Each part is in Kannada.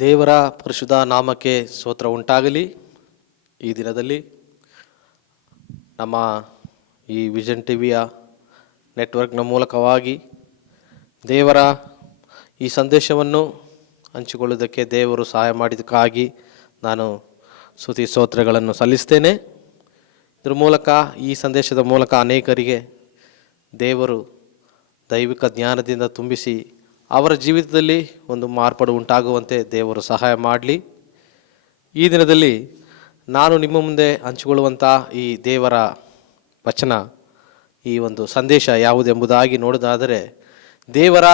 ದೇವರ ಪರಿಶುದ್ಧ ನಾಮಕ್ಕೆ ಸ್ತೋತ್ರ ಉಂಟಾಗಲಿ. ಈ ದಿನದಲ್ಲಿ ನಮ್ಮ ಈ ವಿಷನ್ ಟಿವಿಯ ನೆಟ್ವರ್ಕ್ನ ಮೂಲಕವಾಗಿ ದೇವರ ಈ ಸಂದೇಶವನ್ನು ಹಂಚಿಕೊಳ್ಳುವುದಕ್ಕೆ ದೇವರು ಸಹಾಯ ಮಾಡಿದ್ದಕ್ಕಾಗಿ ನಾನು ಸ್ತುತಿ ಸ್ತೋತ್ರಗಳನ್ನು ಸಲ್ಲಿಸ್ತೇನೆ. ಇದರ ಮೂಲಕ, ಈ ಸಂದೇಶದ ಮೂಲಕ ಅನೇಕರಿಗೆ ದೇವರು ದೈವಿಕ ಜ್ಞಾನದಿಂದ ತುಂಬಿಸಿ ಅವರ ಜೀವಿತದಲ್ಲಿ ಒಂದು ಮಾರ್ಪಾಡು ಉಂಟಾಗುವಂತೆ ದೇವರು ಸಹಾಯ ಮಾಡಲಿ. ಈ ದಿನದಲ್ಲಿ ನಾನು ನಿಮ್ಮ ಮುಂದೆ ಹಂಚಿಕೊಳ್ಳುವಂಥ ಈ ದೇವರ ವಚನ, ಈ ಒಂದು ಸಂದೇಶ ಯಾವುದೆಂಬುದಾಗಿ ನೋಡೋದಾದರೆ, ದೇವರ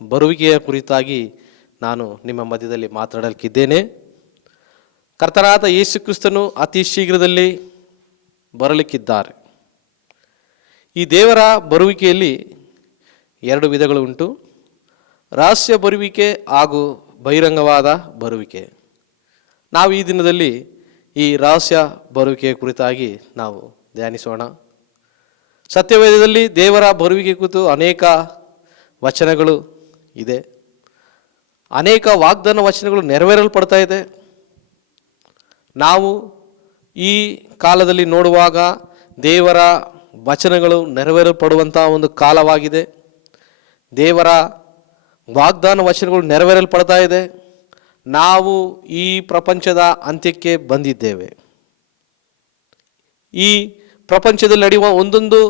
ಬರುವಿಕೆಯ ಕುರಿತಾಗಿ ನಾನು ನಿಮ್ಮ ಮಧ್ಯದಲ್ಲಿ ಮಾತನಾಡಲಿಕ್ಕಿದ್ದೇನೆ. ಕರ್ತನಾದ ಯೇಸು ಕ್ರಿಸ್ತನು ಅತಿ ಶೀಘ್ರದಲ್ಲಿ ಬರಲಿಕ್ಕಿದ್ದಾರೆ. ಈ ದೇವರ ಬರುವಿಕೆಯಲ್ಲಿ ಎರಡು ವಿಧಗಳು ಉಂಟು: ರಹಸ್ಯ ಬರುವಿಕೆ ಹಾಗೂ ಬಹಿರಂಗವಾದ ಬರುವಿಕೆ. ನಾವು ಈ ದಿನದಲ್ಲಿ ಈ ರಹಸ್ಯ ಬರುವಿಕೆಯ ಕುರಿತಾಗಿ ನಾವು ಧ್ಯಾನಿಸೋಣ. ಸತ್ಯವೇದದಲ್ಲಿ ದೇವರ ಬರುವಿಕೆ ಕುರಿತು ಅನೇಕ ವಚನಗಳು ಇದೆ. ಅನೇಕ ವಾಗ್ದಾನ ವಚನಗಳು ನೆರವೇರಲ್ಪಡ್ತಾ ಇದೆ. ನಾವು ಈ ಕಾಲದಲ್ಲಿ ನೋಡುವಾಗ ದೇವರ ವಚನಗಳು ನೆರವೇರಲ್ಪಡುವಂಥ ಒಂದು ಕಾಲವಾಗಿದೆ. ದೇವರ ವಾಗ್ದಾನ ವಚನಗಳು ನೆರವೇರಲ್ಪಡ್ತಾ ಇದೆ. ನಾವು ಈ ಪ್ರಪಂಚದ ಅಂತ್ಯಕ್ಕೆ ಬಂದಿದ್ದೇವೆ. ಈ ಪ್ರಪಂಚದಲ್ಲಿ ನಡೆಯುವ ಒಂದೊಂದು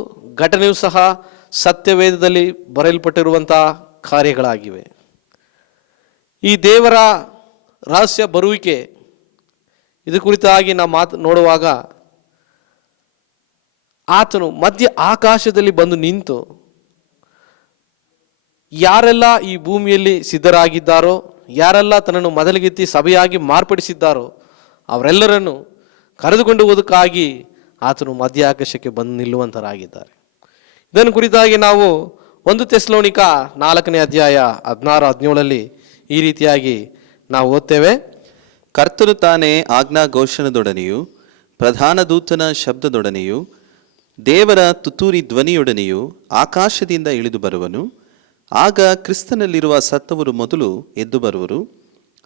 ಘಟನೆಯೂ ಸಹ ಸತ್ಯವೇದದಲ್ಲಿ ಬರೆಯಲ್ಪಟ್ಟಿರುವಂಥ ಕಾರ್ಯಗಳಾಗಿವೆ. ಈ ದೇವರ ರಹಸ್ಯ ಬರುವಿಕೆ, ಇದು ಕುರಿತಾಗಿ ನಾವು ನೋಡುವಾಗ, ಆತನು ಮಧ್ಯ ಆಕಾಶದಲ್ಲಿ ಬಂದು ನಿಂತು ಯಾರೆಲ್ಲ ಈ ಭೂಮಿಯಲ್ಲಿ ಸಿದ್ಧರಾಗಿದ್ದಾರೋ, ಯಾರೆಲ್ಲ ತನ್ನನ್ನು ಮೊದಲಿಗೆತ್ತಿ ಸಭೆಯಾಗಿ ಮಾರ್ಪಡಿಸಿದ್ದಾರೋ ಅವರೆಲ್ಲರನ್ನು ಕರೆದುಕೊಂಡು ಹೋಗೋದಕ್ಕಾಗಿ ಆತನು ಮಧ್ಯ ಆಕಾಶಕ್ಕೆ ಬಂದು ನಿಲ್ಲುವಂತರಾಗಿದ್ದಾರೆ. ಇದನ್ನು ಕುರಿತಾಗಿ ನಾವು 1 ಥೆಸಲೋನಿಕ 4ನೇ ಅಧ್ಯಾಯ 16-17 ಈ ರೀತಿಯಾಗಿ ನಾವು ಓದ್ತೇವೆ. ಕರ್ತನು ತಾನೇ ಆಜ್ಞಾಘೋಷಣದೊಡನೆಯೂ ಪ್ರಧಾನ ದೂತನ ಶಬ್ದದೊಡನೆಯೂ ದೇವರ ತುತ್ತೂರಿ ಧ್ವನಿಯೊಡನೆಯೂ ಆಕಾಶದಿಂದ ಇಳಿದು ಬರುವನು. ಆಗ ಕ್ರಿಸ್ತನಲ್ಲಿರುವ ಸತ್ತವರು ಮೊದಲು ಎದ್ದು ಬರುವರು.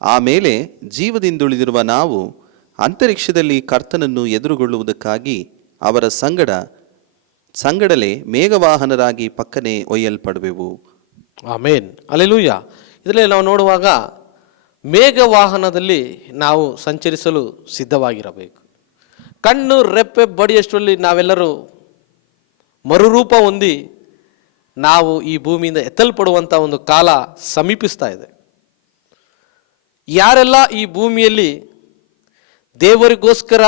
ಆಮೇಲೆ ಜೀವದಿಂದುಳಿದಿರುವ ನಾವು ಅಂತರಿಕ್ಷದಲ್ಲಿ ಕರ್ತನನ್ನು ಎದುರುಗೊಳ್ಳುವುದಕ್ಕಾಗಿ ಅವರ ಸಂಗಡಲೇ ಮೇಘವಾಹನರಾಗಿ ಪಕ್ಕನೆ ಒಯ್ಯಲ್ಪಡುವೆವು. ಆಮೇನ್, ಹಲ್ಲೆಲೂಯ. ಇದರಲ್ಲಿ ನಾವು ನೋಡುವಾಗ ಮೇಘವಾಹನದಲ್ಲಿ ನಾವು ಸಂಚರಿಸಲು ಸಿದ್ಧವಾಗಿರಬೇಕು. ಕಣ್ಣು ರೆಪ್ಪೆ ಬಡಿಯಷ್ಟರಲ್ಲಿ ನಾವೆಲ್ಲರೂ ಮರುರೂಪ ಹೊಂದಿ ನಾವು ಈ ಭೂಮಿಯಿಂದ ಎತ್ತಲ್ಪಡುವಂಥ ಒಂದು ಕಾಲ ಸಮೀಪಿಸ್ತಾ ಇದೆ. ಯಾರೆಲ್ಲ ಈ ಭೂಮಿಯಲ್ಲಿ ದೇವರಿಗೋಸ್ಕರ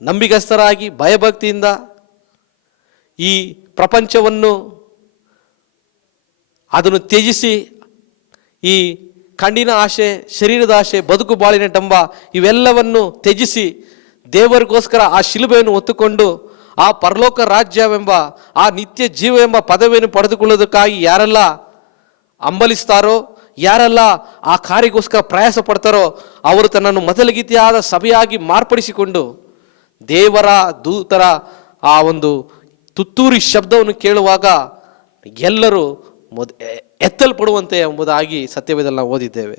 ನಂಬಿಗಸ್ತರಾಗಿ ಭಯಭಕ್ತಿಯಿಂದ ಈ ಪ್ರಪಂಚವನ್ನು ಅದನ್ನು ತ್ಯಜಿಸಿ ಈ ಕಣ್ಣಿನ ಆಸೆ, ಶರೀರದ ಆಸೆ, ಬದುಕು ಬಾಳಿನ ಡಂಬ ಇವೆಲ್ಲವನ್ನು ತ್ಯಜಿಸಿ ದೇವರಿಗೋಸ್ಕರ ಆ ಶಿಲುಬೆಯನ್ನು ಹೊತ್ತುಕೊಂಡು ಆ ಪರಲೋಕ ರಾಜ್ಯವೆಂಬ ಆ ನಿತ್ಯ ಜೀವವೆಂಬ ಪದವಿಯನ್ನು ಪಡೆದುಕೊಳ್ಳೋದಕ್ಕಾಗಿ ಯಾರೆಲ್ಲ ಹಂಬಲಿಸ್ತಾರೋ, ಯಾರೆಲ್ಲ ಆ ಕಾರ್ಯಕ್ಕೋಸ್ಕರ ಪ್ರಯಾಸ ಪಡ್ತಾರೋ ಅವರು ತನ್ನನ್ನು ಮೊದಲಿಗಿತಿಯಾದ ಸಭೆಯಾಗಿ ಮಾರ್ಪಡಿಸಿಕೊಂಡು ದೇವರ ದೂತರ ಆ ಒಂದು ತುತ್ತೂರಿ ಶಬ್ದವನ್ನು ಕೇಳುವಾಗ ಎಲ್ಲರೂ ಎತ್ತಲ್ಪಡುವಂತೆ ಎಂಬುದಾಗಿ ಸತ್ಯವೇದದಲ್ಲಿ ನಾವು ಓದಿದ್ದೇವೆ.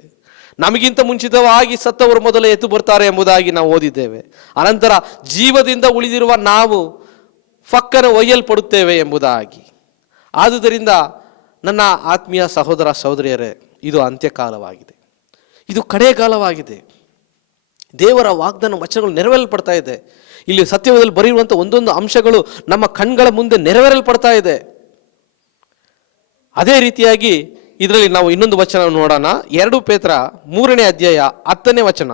ನಮಗಿಂತ ಮುಂಚಿತವಾಗಿ ಸತ್ತವರು ಮೊದಲು ಎದ್ದು ಬರ್ತಾರೆ ಎಂಬುದಾಗಿ ನಾವು ಓದಿದ್ದೇವೆ. ಅನಂತರ ಜೀವದಿಂದ ಉಳಿದಿರುವ ನಾವು ಫಕ್ಕನೆ ಒಯ್ಯಲ್ಪಡುತ್ತೇವೆ ಎಂಬುದಾಗಿ. ಆದುದರಿಂದ ನನ್ನ ಆತ್ಮೀಯ ಸಹೋದರ ಸಹೋದರಿಯರೇ, ಇದು ಅಂತ್ಯಕಾಲವಾಗಿದೆ, ಇದು ಕಡೆಗಾಲವಾಗಿದೆ. ದೇವರ ವಾಗ್ದಾನ ವಚನಗಳು ನೆರವೇರಲ್ಪಡ್ತಾ ಇದೆ. ಇಲ್ಲಿ ಸತ್ಯವೇದದಲ್ಲಿ ಬರೆಯುವಂಥ ಒಂದೊಂದು ಅಂಶಗಳು ನಮ್ಮ ಕಣ್ಗಳ ಮುಂದೆ ನೆರವೇರಲ್ಪಡ್ತಾ ಇದೆ. ಅದೇ ರೀತಿಯಾಗಿ ಇದರಲ್ಲಿ ನಾವು ಇನ್ನೊಂದು ವಚನ ನೋಡೋಣ. 2 ಪೇತ್ರ 3ನೇ ಅಧ್ಯಾಯ 10ನೇ ವಚನ.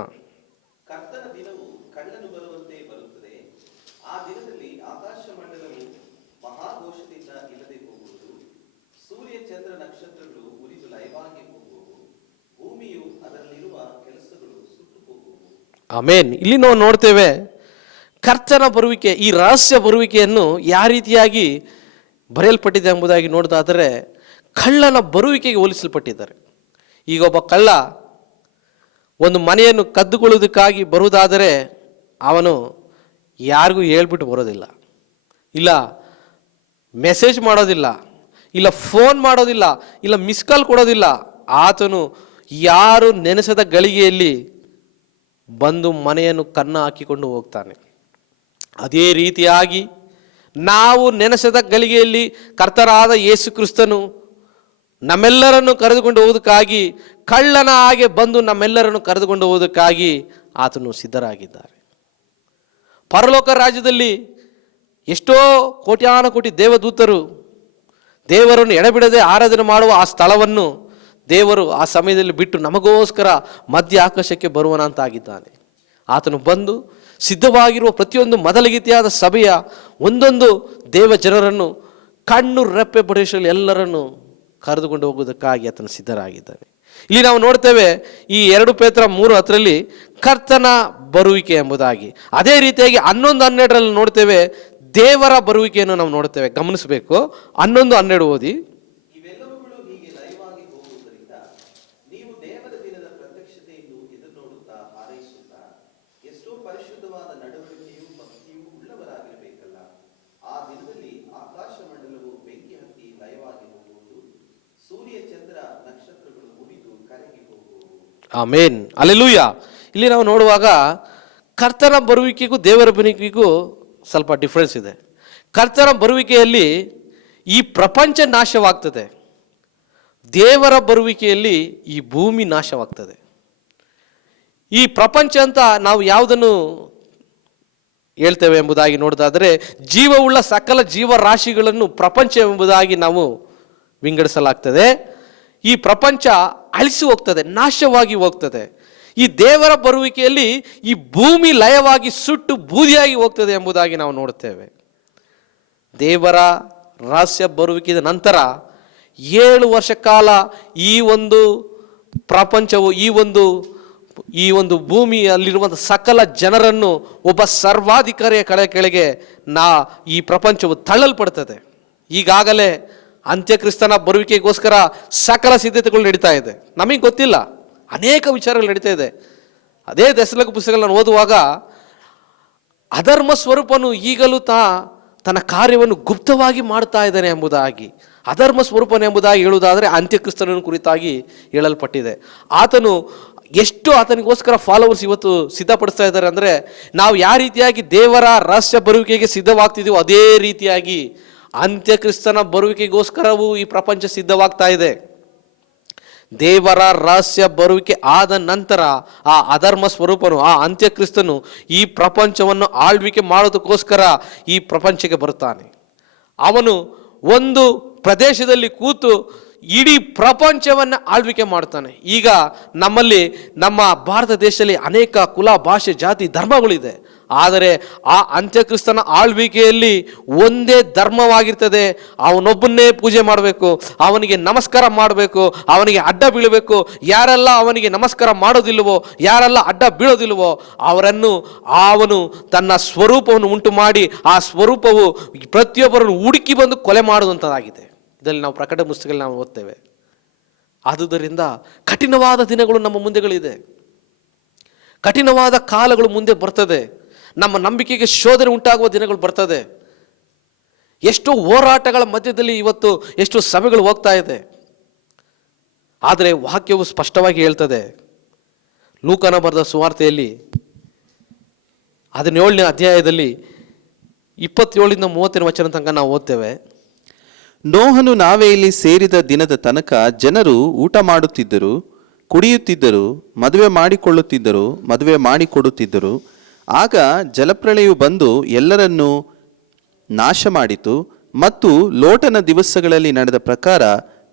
ಕರ್ತನ ದಿನವು ಕಳ್ಳನು ಬರುವಂತೆ ಬರುತ್ತದೆ. ಆ ದಿನದಲ್ಲಿ ಆಕಾಶ ಮಂಡಲವು ಮಹಾಘೋಷದಿಂದ ಇಲ್ಲದೆ ಹೋಗುವುದು. ಸೂರ್ಯ ಚಂದ್ರ ನಕ್ಷತ್ರಗಳು ಉರಿದು ಲಯವಾಗಿ ಹೋಗುವವು. ಭೂಮಿಯು ಅದರಲ್ಲಿರುವ ಕೆಲಸಗಳು ಸುಟ್ಟು ಹೋಗುವು. ಆಮೇನ್. ಇಲ್ಲಿ ನಾವು ನೋಡ್ತೇವೆ ಕರ್ತನ ಬರುವಿಕೆ, ಈ ರಹಸ್ಯ ಬರುವಿಕೆಯನ್ನು ಯಾವ ರೀತಿಯಾಗಿ ಬರೆಯಲ್ಪಟ್ಟಿದೆ ಎಂಬುದಾಗಿ ನೋಡೋದಾದರೆ ಕಳ್ಳನ ಬರುವಿಕೆಗೆ ಹೋಲಿಸಲ್ಪಟ್ಟಿದ್ದಾರೆ. ಈಗ ಒಬ್ಬ ಕಳ್ಳ ಒಂದು ಮನೆಯನ್ನು ಕದ್ದುಕೊಳ್ಳುವುದಕ್ಕಾಗಿ ಬರುವುದಾದರೆ ಅವನು ಯಾರಿಗೂ ಹೇಳ್ಬಿಟ್ಟು ಬರೋದಿಲ್ಲ, ಇಲ್ಲ ಮೆಸೇಜ್ ಮಾಡೋದಿಲ್ಲ, ಇಲ್ಲ ಫೋನ್ ಮಾಡೋದಿಲ್ಲ, ಇಲ್ಲ ಮಿಸ್ ಕಾಲ್ ಕೊಡೋದಿಲ್ಲ. ಆತನು ಯಾರು ನೆನೆಸದ ಗಳಿಗೆಯಲ್ಲಿ ಬಂದು ಮನೆಯನ್ನು ಕನ್ನ ಹಾಕಿಕೊಂಡು ಹೋಗ್ತಾನೆ. ಅದೇ ರೀತಿಯಾಗಿ ನಾವು ನೆನೆಸದ ಗಳಿಗೆಯಲ್ಲಿ ಕರ್ತರಾದ ಯೇಸು ಕ್ರಿಸ್ತನು ನಮ್ಮೆಲ್ಲರನ್ನು ಕರೆದುಕೊಂಡು ಹೋಗೋದಕ್ಕಾಗಿ, ಕಳ್ಳನ ಹಾಗೆ ಬಂದು ನಮ್ಮೆಲ್ಲರನ್ನು ಕರೆದುಕೊಂಡು ಹೋಗೋದಕ್ಕಾಗಿ ಆತನು ಸಿದ್ಧರಾಗಿದ್ದಾರೆ. ಪರಲೋಕ ರಾಜ್ಯದಲ್ಲಿ ಎಷ್ಟೋ ಕೋಟ್ಯಾನು ಕೋಟಿ ದೇವದೂತರು ದೇವರನ್ನು ಎಡೆಬಿಡದೆ ಆರಾಧನೆ ಮಾಡುವ ಆ ಸ್ಥಳವನ್ನು ದೇವರು ಆ ಸಮಯದಲ್ಲಿ ಬಿಟ್ಟು ನಮಗೋಸ್ಕರ ಮಧ್ಯ ಆಕಾಶಕ್ಕೆ ಬರುವನಂತಾಗಿದ್ದಾನೆ. ಆತನು ಬಂದು ಸಿದ್ಧವಾಗಿರುವ ಪ್ರತಿಯೊಂದು ಮೊದಲಗೀತೆಯಾದ ಸಭೆಯ ಒಂದೊಂದು ದೇವ ಜನರನ್ನು ಕಣ್ಣು ರೆಪ್ಪೆ ಬಡಿಸಲು ಎಲ್ಲರನ್ನು ಕರೆದುಕೊಂಡು ಹೋಗುವುದಕ್ಕಾಗಿ ಆತನು ಸಿದ್ಧರಾಗಿದ್ದಾನೆ. ಇಲ್ಲಿ ನಾವು ನೋಡ್ತೇವೆ ಈ 2 ಪೇತ್ರ 3:10 ಕರ್ತನ ಬರುವಿಕೆ ಎಂಬುದಾಗಿ. ಅದೇ ರೀತಿಯಾಗಿ 11:12 ನೋಡ್ತೇವೆ ದೇವರ ಬರುವಿಕೆಯನ್ನು ನಾವು ನೋಡ್ತೇವೆ. ಗಮನಿಸಬೇಕು. 11:12 ಓದಿ. ಇವೆಲ್ಲವುಗಳು ಹೀಗೆ ಲಯವಾಗಿ ಹೋಗುವುದರಿಂದ ನೀವು ದೇವರ ದಿನದ ಪ್ರತ್ಯಕ್ಷತೆಯನ್ನು ಎದುರು ನೋಡುತ್ತಾ ಹಾರೈಸುತ್ತಾ ಎಷ್ಟೋ ಪರಿಶುದ್ಧವಾದ ನಡವಳಿಕೆಯೂ ಭಕ್ತಿಯೂ ಉಳ್ಳವರಾಗಿರಬೇಕಲ್ಲ. ಆ ದಿನದಲ್ಲಿ ಆಕಾಶ ಮಂಡಲವು ಬೆಂಕಿ ಹತ್ತಿ ಲಯವಾಗಿ ಹೋಗುವುದು, ಸೂರ್ಯ ಚಂದ್ರ ನಕ್ಷತ್ರಗಳು ಮುರಿದು ಕರಗಿ ಹೋಗುವುದು. ಆಮೇನ್, ಹಲ್ಲೆಲೂಯಾ. ಇಲ್ಲಿ ನಾವು ನೋಡುವಾಗ ಕರ್ತನ ಬರುವಿಕೆಗೂ ದೇವರ ಬರುವಿಕೆಗೂ ಸ್ವಲ್ಪ ಡಿಫ್ರೆನ್ಸ್ ಇದೆ. ಕರ್ತನ ಬರುವಿಕೆಯಲ್ಲಿ ಈ ಪ್ರಪಂಚ ನಾಶವಾಗ್ತದೆ, ದೇವರ ಬರುವಿಕೆಯಲ್ಲಿ ಈ ಭೂಮಿ ನಾಶವಾಗ್ತದೆ. ಈ ಪ್ರಪಂಚ ಅಂತ ನಾವು ಯಾವುದನ್ನು ಹೇಳ್ತೇವೆ ಎಂಬುದಾಗಿ ನೋಡೋದಾದರೆ, ಜೀವವುಳ್ಳ ಸಕಲ ಜೀವರಾಶಿಗಳನ್ನು ಪ್ರಪಂಚ ಎಂಬುದಾಗಿ ನಾವು ವಿಂಗಡಿಸಲಾಗ್ತದೆ. ಈ ಪ್ರಪಂಚ ಅಳಿಸಿ ಹೋಗ್ತದೆ, ನಾಶವಾಗಿ ಹೋಗ್ತದೆ. ಈ ದೇವರ ಬರುವಿಕೆಯಲ್ಲಿ ಈ ಭೂಮಿ ಲಯವಾಗಿ ಸುಟ್ಟು ಬೂದಿಯಾಗಿ ಹೋಗ್ತದೆ ಎಂಬುದಾಗಿ ನಾವು ನೋಡುತ್ತೇವೆ. ದೇವರ ರಹಸ್ಯ ಬರುವಿಕೆಯ ನಂತರ 7 ವರ್ಷ ಕಾಲ ಈ ಒಂದು ಪ್ರಪಂಚವು ಈ ಒಂದು ಭೂಮಿಯಲ್ಲಿರುವಂಥ ಸಕಲ ಜನರನ್ನು ಒಬ್ಬ ಸರ್ವಾಧಿಕಾರಿಯ ಕೆಳಗೆ ಈ ಪ್ರಪಂಚವು ತಳ್ಳಲ್ಪಡ್ತದೆ. ಈಗಾಗಲೇ ಅಂತ್ಯಕ್ರಿಸ್ತನ ಬರುವಿಕೆಗೋಸ್ಕರ ಸಕಲ ಸಿದ್ಧತೆಗಳು ನಡೀತಾ ಇದೆ. ನಮಗೆ ಗೊತ್ತಿಲ್ಲ, ಅನೇಕ ವಿಚಾರಗಳು ನಡೀತಾ ಇದೆ. ಅದೇ ದೆಸಲೋಕ ಪುಸ್ತಕಗಳನ್ನು ಓದುವಾಗ ಅಧರ್ಮ ಸ್ವರೂಪನು ಈಗಲೂ ತನ್ನ ಕಾರ್ಯವನ್ನು ಗುಪ್ತವಾಗಿ ಮಾಡ್ತಾ ಇದ್ದಾನೆ ಎಂಬುದಾಗಿ, ಅಧರ್ಮ ಸ್ವರೂಪನು ಎಂಬುದಾಗಿ ಹೇಳುವುದಾದರೆ ಅಂತ್ಯಕ್ರಿಸ್ತನ ಕುರಿತಾಗಿ ಹೇಳಲ್ಪಟ್ಟಿದೆ. ಆತನಿಗೋಸ್ಕರ ಫಾಲೋವರ್ಸ್ ಇವತ್ತು ಸಿದ್ಧಪಡಿಸ್ತಾ ಇದ್ದಾರೆ ಅಂದರೆ, ನಾವು ಯಾವ ರೀತಿಯಾಗಿ ದೇವರ ರಹಸ್ಯ ಬರುವಿಕೆಗೆ ಸಿದ್ಧವಾಗ್ತಿದ್ದೀವೋ ಅದೇ ರೀತಿಯಾಗಿ ಅಂತ್ಯಕ್ರಿಸ್ತನ ಬರುವಿಕೆಗೋಸ್ಕರವೂ ಈ ಪ್ರಪಂಚ ಸಿದ್ಧವಾಗ್ತಾ ಇದೆ. ದೇವರ ರಹಸ್ಯ ಬರುವಿಕೆ ಆದ ನಂತರ ಆ ಅಧರ್ಮ ಸ್ವರೂಪನು, ಆ ಅಂತ್ಯಕ್ರಿಸ್ತನು ಈ ಪ್ರಪಂಚವನ್ನು ಆಳ್ವಿಕೆ ಮಾಡೋದಕ್ಕೋಸ್ಕರ ಈ ಪ್ರಪಂಚಕ್ಕೆ ಬರುತ್ತಾನೆ. ಅವನು ಒಂದು ಪ್ರದೇಶದಲ್ಲಿ ಕೂತು ಇಡೀ ಪ್ರಪಂಚವನ್ನು ಆಳ್ವಿಕೆ ಮಾಡ್ತಾನೆ. ಈಗ ನಮ್ಮ ಭಾರತ ದೇಶದಲ್ಲಿ ಅನೇಕ ಕುಲ, ಭಾಷೆ, ಜಾತಿ, ಧರ್ಮಗಳಿದೆ. ಆದರೆ ಆ ಅಂತ್ಯಕ್ರಿಸ್ತನ ಆಳ್ವಿಕೆಯಲ್ಲಿ ಒಂದೇ ಧರ್ಮವಾಗಿರ್ತದೆ. ಅವನೊಬ್ಬನ್ನೇ ಪೂಜೆ ಮಾಡಬೇಕು, ಅವನಿಗೆ ನಮಸ್ಕಾರ ಮಾಡಬೇಕು, ಅವನಿಗೆ ಅಡ್ಡ ಬೀಳಬೇಕು. ಯಾರೆಲ್ಲ ಅವನಿಗೆ ನಮಸ್ಕಾರ ಮಾಡೋದಿಲ್ವೋ, ಯಾರೆಲ್ಲ ಅಡ್ಡ ಬೀಳೋದಿಲ್ವೋ ಅವನು ತನ್ನ ಸ್ವರೂಪವನ್ನು ಉಂಟು ಮಾಡಿ ಆ ಸ್ವರೂಪವು ಪ್ರತಿಯೊಬ್ಬರನ್ನು ಹುಡುಕಿ ಬಂದು ಕೊಲೆ ಮಾಡುವಂಥದ್ದಾಗಿದೆ. ಇದರಲ್ಲಿ ನಾವು ಪ್ರಕಟ ಪುಸ್ತಕದಲ್ಲಿ ನಾವು ಓದ್ತೇವೆ. ಆದುದರಿಂದ ಕಠಿಣವಾದ ದಿನಗಳು ನಮ್ಮ ಮುಂದೆಗಳಿದೆ, ಕಠಿಣವಾದ ಕಾಲಗಳು ಮುಂದೆ ಬರ್ತದೆ. ನಮ್ಮ ನಂಬಿಕೆಗೆ ಶೋಧನೆ ಉಂಟಾಗುವ ದಿನಗಳು ಬರ್ತದೆ. ಎಷ್ಟೋ ಹೋರಾಟಗಳ ಮಧ್ಯದಲ್ಲಿ ಇವತ್ತು ಎಷ್ಟೋ ಸಭೆಗಳು ಹೋಗ್ತಾ ಇದೆ. ಆದರೆ ವಾಕ್ಯವು ಸ್ಪಷ್ಟವಾಗಿ ಹೇಳ್ತದೆ. ಲೂಕನ ಬರೆದ ಸುವಾರ್ತೆಯಲ್ಲಿ 17ನೇ ಅಧ್ಯಾಯದಲ್ಲಿ 27ರಿಂದ 30ನೇ ವಚನ ತನಕ ನಾವು ಓದ್ತೇವೆ. ನೋಹನು ನಾವೆಯಲ್ಲಿ ಸೇರಿದ ದಿನದ ತನಕ ಜನರು ಊಟ ಮಾಡುತ್ತಿದ್ದರು, ಕುಡಿಯುತ್ತಿದ್ದರು, ಮದುವೆ ಮಾಡಿಕೊಳ್ಳುತ್ತಿದ್ದರು, ಮದುವೆ ಮಾಡಿಕೊಡುತ್ತಿದ್ದರು. ಆಗ ಜಲಪ್ರಳಯವು ಬಂದು ಎಲ್ಲರನ್ನೂ ನಾಶ ಮಾಡಿತು. ಮತ್ತು ಲೋಟನ ದಿವಸಗಳಲ್ಲಿ ನಡೆದ ಪ್ರಕಾರ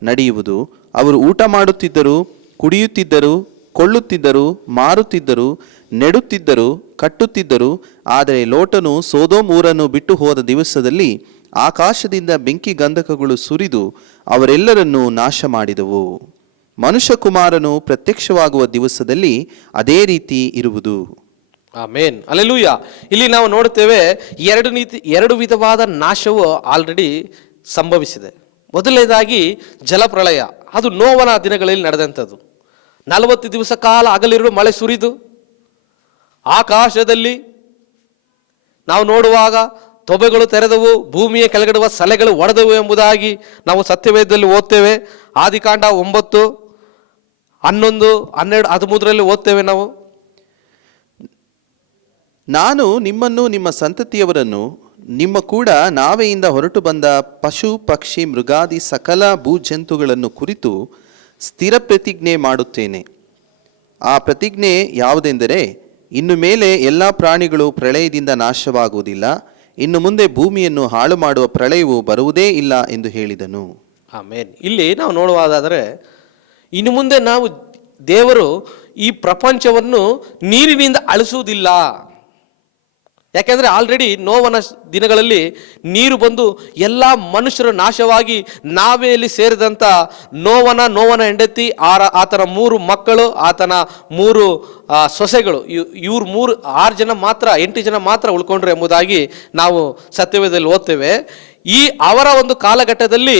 ನಡೆಯುವುದು. ಅವರು ಊಟ ಮಾಡುತ್ತಿದ್ದರು, ಕುಡಿಯುತ್ತಿದ್ದರು, ಕೊಳ್ಳುತ್ತಿದ್ದರು, ಮಾರುತ್ತಿದ್ದರು, ನೆಡುತ್ತಿದ್ದರು, ಕಟ್ಟುತ್ತಿದ್ದರು. ಆದರೆ ಲೋಟನು ಸೊದೋಮ್ ಊರನ್ನು ಬಿಟ್ಟು ಹೋದ ದಿವಸದಲ್ಲಿ ಆಕಾಶದಿಂದ ಬೆಂಕಿ ಗಂಧಕಗಳು ಸುರಿದು ಅವರೆಲ್ಲರನ್ನೂ ನಾಶ ಮಾಡಿದವು. ಮನುಷ್ಯಕುಮಾರನು ಪ್ರತ್ಯಕ್ಷವಾಗುವ ದಿವಸದಲ್ಲಿ ಅದೇ ರೀತಿ ಇರುವುದು. ಆಮೇನ್, ಹಲ್ಲೆಲೂಯಾ. ಇಲ್ಲಿ ನಾವು ನೋಡುತ್ತೇವೆ ಎರಡು ವಿಧವಾದ ನಾಶವು ಆಲ್ರೆಡಿ ಸಂಭವಿಸಿದೆ. ಮೊದಲನೇದಾಗಿ ಜಲಪ್ರಳಯ, ಅದು ನೋವನ ದಿನಗಳಲ್ಲಿ ನಡೆದಂಥದ್ದು. 40 ದಿವಸ ಕಾಲ ಹಗಲಿರುಳು ಮಳೆ ಸುರಿದು ಆಕಾಶದಲ್ಲಿ ನಾವು ನೋಡುವಾಗ ತೊಬೆಗಳು ತೆರೆದವು, ಭೂಮಿಯ ಕೆಳಗಿಡುವ ಸಲೆಗಳು ಒಡೆದವು ಎಂಬುದಾಗಿ ನಾವು ಸತ್ಯವೇದದಲ್ಲಿ ಓದ್ತೇವೆ. ಆದಿಕಾಂಡ 9 11, 12, 13 ಓದ್ತೇವೆ ನಾವು. ನಾನು ನಿಮ್ಮನ್ನು ನಿಮ್ಮ ಸಂತತಿಯವರನ್ನು ನಿಮ್ಮ ಕೂಡ ನಾವೆಯಿಂದ ಹೊರಟು ಬಂದ ಪಶು ಪಕ್ಷಿ ಮೃಗಾದಿ ಸಕಲ ಭೂಜಂತುಗಳನ್ನು ಕುರಿತು ಸ್ಥಿರ ಪ್ರತಿಜ್ಞೆ ಮಾಡುತ್ತೇನೆ. ಆ ಪ್ರತಿಜ್ಞೆ ಯಾವುದೆಂದರೆ, ಇನ್ನು ಮೇಲೆ ಎಲ್ಲ ಪ್ರಾಣಿಗಳು ಪ್ರಳಯದಿಂದ ನಾಶವಾಗುವುದಿಲ್ಲ, ಇನ್ನು ಮುಂದೆ ಭೂಮಿಯನ್ನು ಹಾಳು ಮಾಡುವ ಪ್ರಳಯವು ಬರುವುದೇ ಇಲ್ಲ ಎಂದು ಹೇಳಿದನು. ಆಮೇನ್. ಇಲ್ಲಿ ನಾವು ನೋಡುವುದಾದರೆ, ಇನ್ನು ಮುಂದೆ ನಾವು ದೇವರು ಈ ಪ್ರಪಂಚವನ್ನು ನೀರಿನಿಂದ ಅಳಿಸುವುದಿಲ್ಲ. ಯಾಕೆಂದರೆ ಆಲ್ರೆಡಿ ನೋವನ ದಿನಗಳಲ್ಲಿ ನೀರು ಬಂದು ಎಲ್ಲ ಮನುಷ್ಯರು ನಾಶವಾಗಿ ನಾವೆಯಲ್ಲಿ ಸೇರಿದಂಥ ನೋವನ ಹೆಂಡತಿ, ಆತನ 3 ಮಕ್ಕಳು, ಆತನ 3 ಸೊಸೆಗಳು, ಇವ್ರು 6 ಜನ ಮಾತ್ರ, 8 ಜನ ಮಾತ್ರ ಉಳ್ಕೊಂಡ್ರು ಎಂಬುದಾಗಿ ನಾವು ಸತ್ಯವೇದದಲ್ಲಿ ಓದ್ತೇವೆ. ಈ ಅವರ ಒಂದು ಕಾಲಘಟ್ಟದಲ್ಲಿ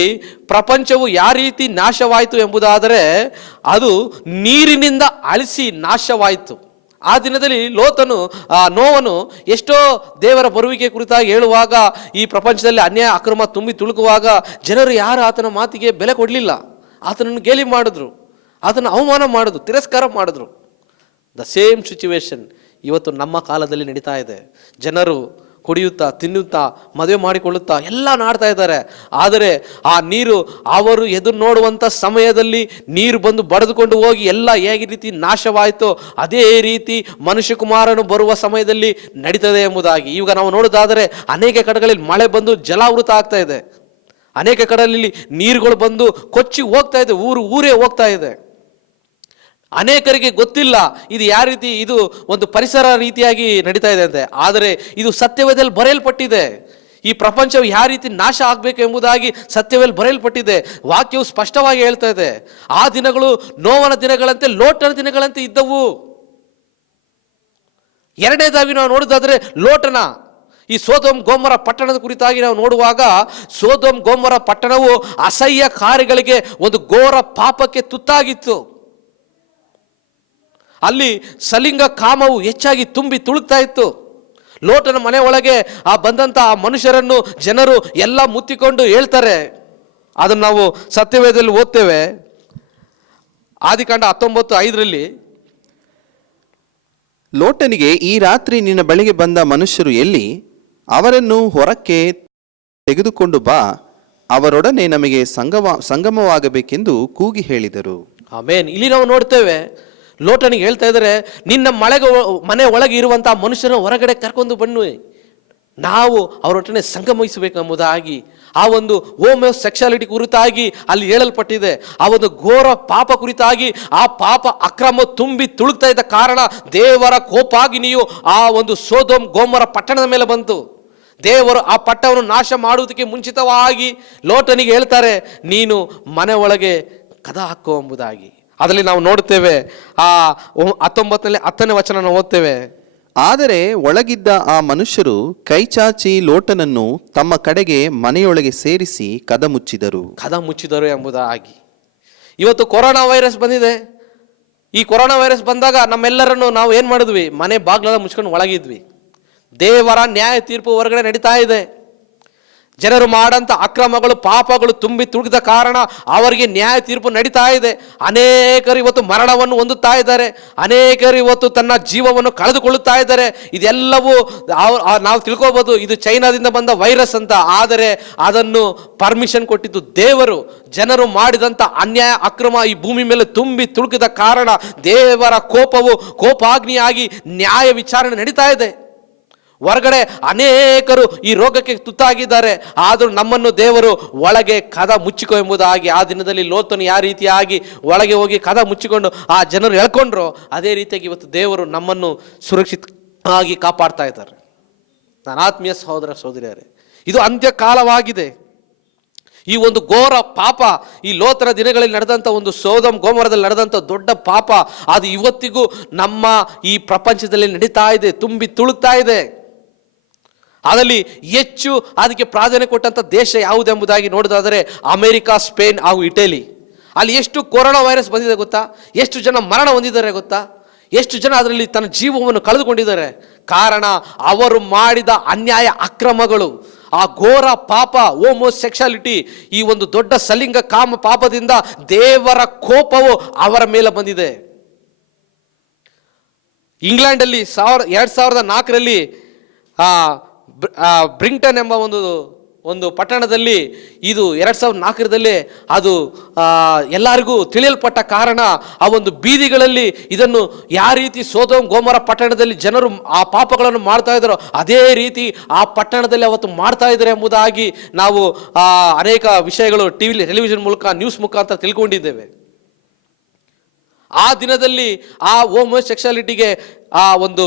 ಪ್ರಪಂಚವು ಯಾವ ರೀತಿ ನಾಶವಾಯಿತು ಎಂಬುದಾದರೆ, ಅದು ನೀರಿನಿಂದ ಅಳಿಸಿ ನಾಶವಾಯಿತು. ಆ ದಿನದಲ್ಲಿ ನೋವನು ಎಷ್ಟೋ ದೇವರ ಬರುವಿಕೆ ಕುರಿತಾಗಿ ಹೇಳುವಾಗ, ಈ ಪ್ರಪಂಚದಲ್ಲಿ ಅನ್ಯಾಯ ಅಕ್ರಮ ತುಂಬಿ ತುಳುಕುವಾಗ ಜನರು ಯಾರು ಆತನ ಮಾತಿಗೆ ಬೆಲೆ ಕೊಡಲಿಲ್ಲ. ಆತನನ್ನು ಗೇಲಿ ಮಾಡಿದ್ರು, ಆತನ ಅವಮಾನ ಮಾಡಿದ್ರು, ತಿರಸ್ಕಾರ ಮಾಡಿದ್ರು. ದ ಸೇಮ್ ಸಿಚುವೇಶನ್ ಇವತ್ತು ನಮ್ಮ ಕಾಲದಲ್ಲಿ ನಡೀತಾ ಇದೆ. ಜನರು ಕುಡಿಯುತ್ತಾ, ತಿನ್ನುತ್ತಾ, ಮದುವೆ ಮಾಡಿಕೊಳ್ಳುತ್ತಾ ಎಲ್ಲ ನಾಡ್ತಾ ಇದ್ದಾರೆ. ಆದರೆ ಆ ನೀರು ಅವರು ಎದುರು ನೋಡುವಂಥ ಸಮಯದಲ್ಲಿ ನೀರು ಬಂದು ಬಡಿದುಕೊಂಡು ಹೋಗಿ ಎಲ್ಲ ಹೇಗೆ ರೀತಿ ನಾಶವಾಯಿತೋ ಅದೇ ರೀತಿ ಮನುಷ್ಯಕುಮಾರನು ಬರುವ ಸಮಯದಲ್ಲಿ ನಡೀತದೆ ಎಂಬುದಾಗಿ. ಈಗ ನಾವು ನೋಡೋದಾದರೆ ಅನೇಕ ಕಡೆಗಳಲ್ಲಿ ಮಳೆ ಬಂದು ಜಲಾವೃತ ಆಗ್ತಾ ಇದೆ. ಅನೇಕ ಕಡೆಯಲ್ಲಿ ನೀರುಗಳು ಬಂದು ಕೊಚ್ಚಿ ಹೋಗ್ತಾ ಇದೆ, ಊರೇ ಹೋಗ್ತಾ ಇದೆ. ಅನೇಕರಿಗೆ ಗೊತ್ತಿಲ್ಲ ಇದು ಯಾವ ರೀತಿ, ಇದು ಒಂದು ಪರಿಸರ ರೀತಿಯಾಗಿ ನಡೀತಾ ಇದೆ ಅಂತೆ. ಆದರೆ ಇದು ಸತ್ಯವೇದದಲ್ಲಿ ಬರೆಯಲ್ಪಟ್ಟಿದೆ. ಈ ಪ್ರಪಂಚವು ಯಾವ ರೀತಿ ನಾಶ ಆಗಬೇಕು ಎಂಬುದಾಗಿ ಸತ್ಯವೇದಲ್ಲಿ ಬರೆಯಲ್ಪಟ್ಟಿದೆ. ವಾಕ್ಯವು ಸ್ಪಷ್ಟವಾಗಿ ಹೇಳ್ತಾ ಇದೆ. ಆ ದಿನಗಳು ನೋವನ ದಿನಗಳಂತೆ, ಲೋಟನ ದಿನಗಳಂತೆ ಇದ್ದವು. ಎರಡನೇದಾಗಿ ನಾವು ನೋಡೋದಾದ್ರೆ ಲೋಟನ, ಈ ಸೋದೋಮ್ ಗೋಮರ ಪಟ್ಟಣದ ಕುರಿತಾಗಿ ನಾವು ನೋಡುವಾಗ, ಸೋದೋಮ್ ಗೋಮರ ಪಟ್ಟಣವು ಅಸಹ್ಯ ಕಾರ್ಯಗಳಿಗೆ, ಒಂದು ಘೋರ ಪಾಪಕ್ಕೆ ತುತ್ತಾಗಿತ್ತು. ಅಲ್ಲಿ ಸಲಿಂಗ ಕಾಮವು ಹೆಚ್ಚಾಗಿ ತುಂಬಿ ತುಳುಕ್ತಾ ಇತ್ತು. ಲೋಟನ ಮನೆ ಒಳಗೆ ಬಂದಂಥ ಆ ಮನುಷ್ಯರನ್ನು ಜನರು ಎಲ್ಲ ಮುತ್ತಿಕೊಂಡು ಹೇಳ್ತಾರೆ. ಅದನ್ನು ನಾವು ಸತ್ಯವೇದದಲ್ಲಿ ಓದ್ತೇವೆ. ಆದಿಕಾಂಡ 19:5 ಲೋಟನಿಗೆ, ಈ ರಾತ್ರಿ ನಿನ್ನ ಬಳಿಗೆ ಬಂದ ಮನುಷ್ಯರು ಎಲ್ಲಿ? ಅವರನ್ನು ಹೊರಕ್ಕೆ ತೆಗೆದುಕೊಂಡು ಬಾ, ಅವರೊಡನೆ ನಮಗೆ ಸಂಗಮವಾಗಬೇಕೆಂದು ಕೂಗಿ ಹೇಳಿದರು. ಆಮೇನ್. ಇಲ್ಲಿ ನಾವು ನೋಡ್ತೇವೆ, ಲೋಟನಿಗೆ ಹೇಳ್ತಾ ಇದ್ದಾರೆ, ನಿನ್ನ ಮನೆ ಒಳಗೆ ಇರುವಂತಹ ಮನುಷ್ಯನ ಹೊರಗಡೆ ಕರ್ಕೊಂಡು ಬನ್ನಿ, ನಾವು ಅವರೊಟ್ಟನೆ ಸಂಗಮಿಸಬೇಕು ಎಂಬುದಾಗಿ. ಆ ಒಂದು ಹೋಮೋ ಸೆಕ್ಸುಯಾಲಿಟಿ ಕುರಿತಾಗಿ ಅಲ್ಲಿ ಹೇಳಲ್ಪಟ್ಟಿದೆ. ಆ ಒಂದು ಘೋರ ಪಾಪ ಕುರಿತಾಗಿ, ಆ ಪಾಪ ಅಕ್ರಮ ತುಂಬಿ ತುಳುಕ್ತಾ ಇದ್ದ ಕಾರಣ ದೇವರ ಕೋಪಾಗ್ನಿಯು ಆ ಒಂದು ಸೊದೋಮ್ ಗೋಮರ ಪಟ್ಟಣದ ಮೇಲೆ ಬಂತು. ದೇವರು ಆ ಪಟ್ಟಣವನ್ನು ನಾಶ ಮಾಡುವುದಕ್ಕೆ ಮುಂಚಿತವಾಗಿ ಲೋಟನಿಗೆ ಹೇಳ್ತಾರೆ, ನೀನು ಮನೆ ಒಳಗೆ ಕದ ಹಾಕೋ ಎಂಬುದಾಗಿ. ಅದರಲ್ಲಿ ನಾವು ನೋಡ್ತೇವೆ, ಆ 19ನೇ 10ನೇ ವಚನ ನಾವು ಓದ್ತೇವೆ. ಆದರೆ ಒಳಗಿದ್ದ ಆ ಮನುಷ್ಯರು ಕೈಚಾಚಿ ಲೋಟನನ್ನು ತಮ್ಮ ಕಡೆಗೆ ಮನೆಯೊಳಗೆ ಸೇರಿಸಿ ಕದ ಮುಚ್ಚಿದರು ಎಂಬುದಾಗಿ. ಇವತ್ತು ಕೊರೋನಾ ವೈರಸ್ ಬಂದಿದೆ. ಈ ಕೊರೋನಾ ವೈರಸ್ ಬಂದಾಗ ನಮ್ಮೆಲ್ಲರನ್ನು ನಾವು ಏನು ಮಾಡಿದ್ವಿ? ಮನೆ ಬಾಗಿಲೆಲ್ಲ ಮುಚ್ಕೊಂಡು ಒಳಗಿದ್ವಿ. ದೇವರ ನ್ಯಾಯ ತೀರ್ಪು ಹೊರಗಡೆ ನಡೀತಾ ಇದೆ. ಜನರು ಮಾಡಂತ ಅಕ್ರಮಗಳು, ಪಾಪಗಳು ತುಂಬಿ ತುಳುಕಿದ ಕಾರಣ ಅವರಿಗೆ ನ್ಯಾಯ ತೀರ್ಪು ನಡೀತಾ ಇದೆ. ಅನೇಕರು ಇವತ್ತು ಮರಣವನ್ನು ಹೊಂದುತ್ತಾ ಇದ್ದಾರೆ. ಅನೇಕರು ಇವತ್ತು ತನ್ನ ಜೀವವನ್ನು ಕಳೆದುಕೊಳ್ಳುತ್ತಾ ಇದ್ದಾರೆ. ಇದೆಲ್ಲವೂ ನಾವು ತಿಳ್ಕೋಬಹುದು, ಇದು ಚೈನಾದಿಂದ ಬಂದ ವೈರಸ್ ಅಂತ. ಆದರೆ ಅದನ್ನು ಪರ್ಮಿಷನ್ ಕೊಟ್ಟಿದ್ದು ದೇವರು. ಜನರು ಮಾಡಿದಂಥ ಅನ್ಯಾಯ ಅಕ್ರಮ ಈ ಭೂಮಿ ಮೇಲೆ ತುಂಬಿ ತುಳುಕಿದ ಕಾರಣ ದೇವರ ಕೋಪಾಗ್ನಿಯಾಗಿ ನ್ಯಾಯ ವಿಚಾರಣೆ ನಡೀತಾ ಇದೆ. ಹೊರಗಡೆ ಅನೇಕರು ಈ ರೋಗಕ್ಕೆ ತುತ್ತಾಗಿದ್ದಾರೆ. ಆದರೂ ನಮ್ಮನ್ನು ದೇವರು ಒಳಗೆ ಕದ ಮುಚ್ಚಿಕೋ ಎಂಬುದಾಗಿ. ಆ ದಿನದಲ್ಲಿ ಲೋತನು ಯಾವ ರೀತಿಯಾಗಿ ಒಳಗೆ ಹೋಗಿ ಕದ ಮುಚ್ಚಿಕೊಂಡು ಆ ಜನರು ಹೇಳ್ಕೊಂಡ್ರು, ಅದೇ ರೀತಿಯಾಗಿ ಇವತ್ತು ದೇವರು ನಮ್ಮನ್ನು ಸುರಕ್ಷಿತವಾಗಿ ಕಾಪಾಡ್ತಾ ಇದ್ದಾರೆ. ನನ್ನ ಆತ್ಮೀಯ ಸಹೋದರ ಸಹೋದರಿಯರೇ, ಇದು ಅಂತ್ಯಕಾಲವಾಗಿದೆ. ಈ ಒಂದು ಘೋರ ಪಾಪ, ಈ ಲೋತನ ದಿನಗಳಲ್ಲಿ ನಡೆದಂಥ ಒಂದು ಸೊದೋಮ್ ಗೋಮರದಲ್ಲಿ ನಡೆದಂಥ ದೊಡ್ಡ ಪಾಪ, ಅದು ಇವತ್ತಿಗೂ ನಮ್ಮ ಈ ಪ್ರಪಂಚದಲ್ಲಿ ನಡೀತಾ ಇದೆ, ತುಂಬಿ ತುಳುಕ್ತಾ ಇದೆ. ಅದರಲ್ಲಿ ಹೆಚ್ಚು ಅದಕ್ಕೆ ಪ್ರಾಧಾನ್ಯ ಕೊಟ್ಟಂಥ ದೇಶ ಯಾವುದೆಂಬುದಾಗಿ ನೋಡೋದಾದರೆ ಅಮೆರಿಕ, ಸ್ಪೇನ್ ಹಾಗೂ ಇಟಲಿ. ಅಲ್ಲಿ ಎಷ್ಟು ಕೊರೋನಾ ವೈರಸ್ ಬಂದಿದೆ ಗೊತ್ತಾ? ಎಷ್ಟು ಜನ ಮರಣ ಹೊಂದಿದ್ದಾರೆ ಗೊತ್ತಾ? ಎಷ್ಟು ಜನ ಅದರಲ್ಲಿ ತನ್ನ ಜೀವವನ್ನು ಕಳೆದುಕೊಂಡಿದ್ದಾರೆ? ಕಾರಣ ಅವರು ಮಾಡಿದ ಅನ್ಯಾಯ ಅಕ್ರಮಗಳು, ಆ ಘೋರ ಪಾಪ ಹೋಮೋಸೆಕ್ಷುಯಾಲಿಟಿ, ಈ ಒಂದು ದೊಡ್ಡ ಸಲಿಂಗ ಕಾಮ ಪಾಪದಿಂದ ದೇವರ ಕೋಪವು ಅವರ ಮೇಲೆ ಬಂದಿದೆ. ಇಂಗ್ಲೆಂಡಲ್ಲಿ 2004ರಲ್ಲಿ ಬ್ರಿಂಗ್ಟನ್ ಎಂಬ ಒಂದು ಪಟ್ಟಣದಲ್ಲಿ ಇದು 2004ರಲ್ಲಿ ಅದು ಎಲ್ಲರಿಗೂ ತಿಳಿಯಲ್ಪಟ್ಟ ಕಾರಣ ಆ ಒಂದು ಬೀದಿಗಳಲ್ಲಿ ಇದನ್ನು ಯಾವ ರೀತಿ ಸೊದೋಮ್ ಗೊಮೋರ ಪಟ್ಟಣದಲ್ಲಿ ಜನರು ಆ ಪಾಪಗಳನ್ನು ಮಾಡ್ತಾ ಇದ್ದಾರೋ ಅದೇ ರೀತಿ ಆ ಪಟ್ಟಣದಲ್ಲಿ ಅವತ್ತು ಮಾಡ್ತಾ ಇದ್ದಾರೆ ಎಂಬುದಾಗಿ ನಾವು ಅನೇಕ ವಿಷಯಗಳು ಟೆಲಿವಿಷನ್ ಮೂಲಕ ನ್ಯೂಸ್ ಮುಖಾಂತರ ತಿಳ್ಕೊಂಡಿದ್ದೇವೆ. ಆ ದಿನದಲ್ಲಿ ಆ ಹೋಮೋಸೆಕ್ಷುಯಾಲಿಟಿಗೆ ಆ ಒಂದು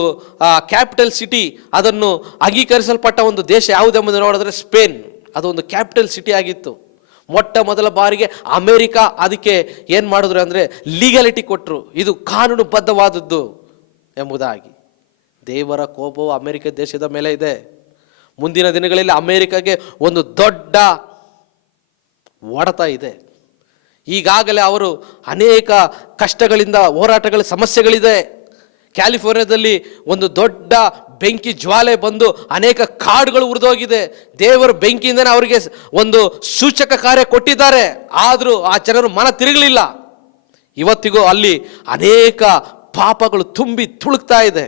ಕ್ಯಾಪಿಟಲ್ ಸಿಟಿ, ಅದನ್ನು ಅಂಗೀಕರಿಸಲ್ಪಟ್ಟ ಒಂದು ದೇಶ ಯಾವುದೆಂಬುದು ನೋಡಿದ್ರೆ ಸ್ಪೇನ್. ಅದು ಒಂದು ಕ್ಯಾಪಿಟಲ್ ಸಿಟಿ ಆಗಿತ್ತು. ಮೊಟ್ಟ ಮೊದಲ ಬಾರಿಗೆ ಅಮೆರಿಕ ಅದಕ್ಕೆ ಏನು ಮಾಡಿದ್ರು ಅಂದರೆ ಲೀಗಲಿಟಿ ಕೊಟ್ಟರು, ಇದು ಕಾನೂನುಬದ್ಧವಾದದ್ದು ಎಂಬುದಾಗಿ. ದೇವರ ಕೋಪವು ಅಮೆರಿಕ ದೇಶದ ಮೇಲೆ ಇದೆ. ಮುಂದಿನ ದಿನಗಳಲ್ಲಿ ಅಮೆರಿಕಗೆ ಒಂದು ದೊಡ್ಡ ಹೊಡೆತ ಇದೆ. ಈಗಾಗಲೇ ಅವರು ಅನೇಕ ಕಷ್ಟಗಳಿಂದ, ಹೋರಾಟಗಳ ಸಮಸ್ಯೆಗಳಿದೆ. ಕ್ಯಾಲಿಫೋರ್ನಿಯಾದಲ್ಲಿ ಒಂದು ದೊಡ್ಡ ಬೆಂಕಿ ಜ್ವಾಲೆ ಬಂದು ಅನೇಕ ಕಾಡುಗಳು ಉರಿದೋಗಿದೆ. ದೇವರು ಬೆಂಕಿಯಿಂದನೇ ಅವರಿಗೆ ಒಂದು ಸೂಚಕ ಕಾರ್ಯ ಕೊಟ್ಟಿದ್ದಾರೆ, ಆದರೂ ಆ ಜನರು ಮನ ತಿರುಗಲಿಲ್ಲ. ಇವತ್ತಿಗೂ ಅಲ್ಲಿ ಅನೇಕ ಪಾಪಗಳು ತುಂಬಿ ತುಳುಕ್ತಾ ಇದೆ.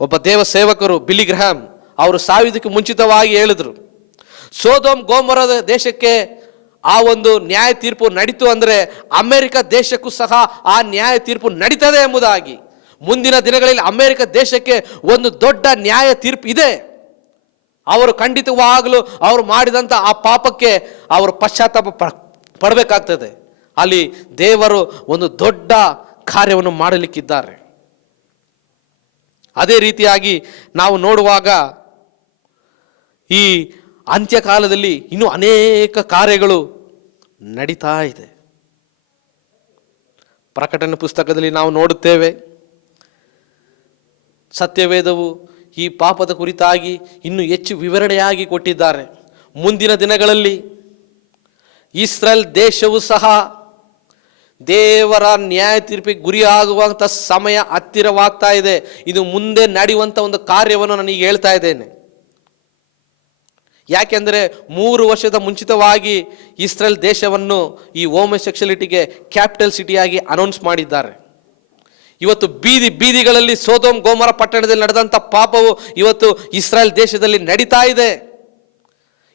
ಒಬ್ಬ ದೇವ ಸೇವಕರು ಬಿಲಿ ಗ್ರಹಾಮ್ ಅವರು ಸಾವಿದ್ದಕ್ಕೆ ಮುಂಚಿತವಾಗಿ ಹೇಳಿದ್ರು, ಸೊದೋಮ್ ಗೊಮೋರದ ದೇಶಕ್ಕೆ ಆ ಒಂದು ನ್ಯಾಯ ತೀರ್ಪು ನಡೀತು ಅಂದರೆ ಅಮೆರಿಕ ದೇಶಕ್ಕೂ ಸಹ ಆ ನ್ಯಾಯ ತೀರ್ಪು ನಡೀತದೆ ಎಂಬುದಾಗಿ. ಮುಂದಿನ ದಿನಗಳಲ್ಲಿ ಅಮೆರಿಕ ದೇಶಕ್ಕೆ ಒಂದು ದೊಡ್ಡ ನ್ಯಾಯ ತೀರ್ಪು ಇದೆ. ಅವರು ಖಂಡಿತವಾಗಲೂ ಅವರು ಮಾಡಿದಂಥ ಆ ಪಾಪಕ್ಕೆ ಅವರು ಪಶ್ಚಾತ್ತಾಪ ಪಡಬೇಕಾಗ್ತದೆ. ಅಲ್ಲಿ ದೇವರು ಒಂದು ದೊಡ್ಡ ಕಾರ್ಯವನ್ನು ಮಾಡಲಿಕ್ಕಿದ್ದಾರೆ. ಅದೇ ರೀತಿಯಾಗಿ ನಾವು ನೋಡುವಾಗ ಈ ಅಂತ್ಯಕಾಲದಲ್ಲಿ ಇನ್ನೂ ಅನೇಕ ಕಾರ್ಯಗಳು ನಡೀತಾ ಇದೆ. ಪ್ರಕಟಣೆ ಪುಸ್ತಕದಲ್ಲಿ ನಾವು ನೋಡುತ್ತೇವೆ, ಸತ್ಯವೇದವು ಈ ಪಾಪದ ಕುರಿತಾಗಿ ಇನ್ನೂ ಹೆಚ್ಚು ವಿವರಣೆಯಾಗಿ ಕೊಟ್ಟಿದ್ದಾರೆ. ಮುಂದಿನ ದಿನಗಳಲ್ಲಿ ಇಸ್ರೇಲ್ ದೇಶವು ಸಹ ದೇವರ ನ್ಯಾಯ ತೀರ್ಪಿಗೆ ಗುರಿಯಾಗುವಂಥ ಸಮಯ ಹತ್ತಿರವಾಗ್ತಾ ಇದೆ. ಇದು ಮುಂದೆ ನಡೆಯುವಂಥ ಒಂದು ಕಾರ್ಯವನ್ನು ನನಗೆ ಹೇಳ್ತಾ ಇದ್ದೇನೆ. ಯಾಕೆಂದರೆ 3 ವರ್ಷದ ಮುಂಚಿತವಾಗಿ ಇಸ್ರೇಲ್ ದೇಶವನ್ನು ಈ ಹೋಮೋಸೆಕ್ಷುಯಾಲಿಟಿಗೆ ಕ್ಯಾಪಿಟಲ್ ಸಿಟಿಯಾಗಿ ಅನೌನ್ಸ್ ಮಾಡಿದ್ದಾರೆ. ಇವತ್ತು ಬೀದಿಗಳಲ್ಲಿ ಸೊದೋಮ್ ಗೊಮೋರ ಪಟ್ಟಣದಲ್ಲಿ ನಡೆದಂಥ ಪಾಪವು ಇವತ್ತು ಇಸ್ರೇಲ್ ದೇಶದಲ್ಲಿ ನಡೀತಾ ಇದೆ.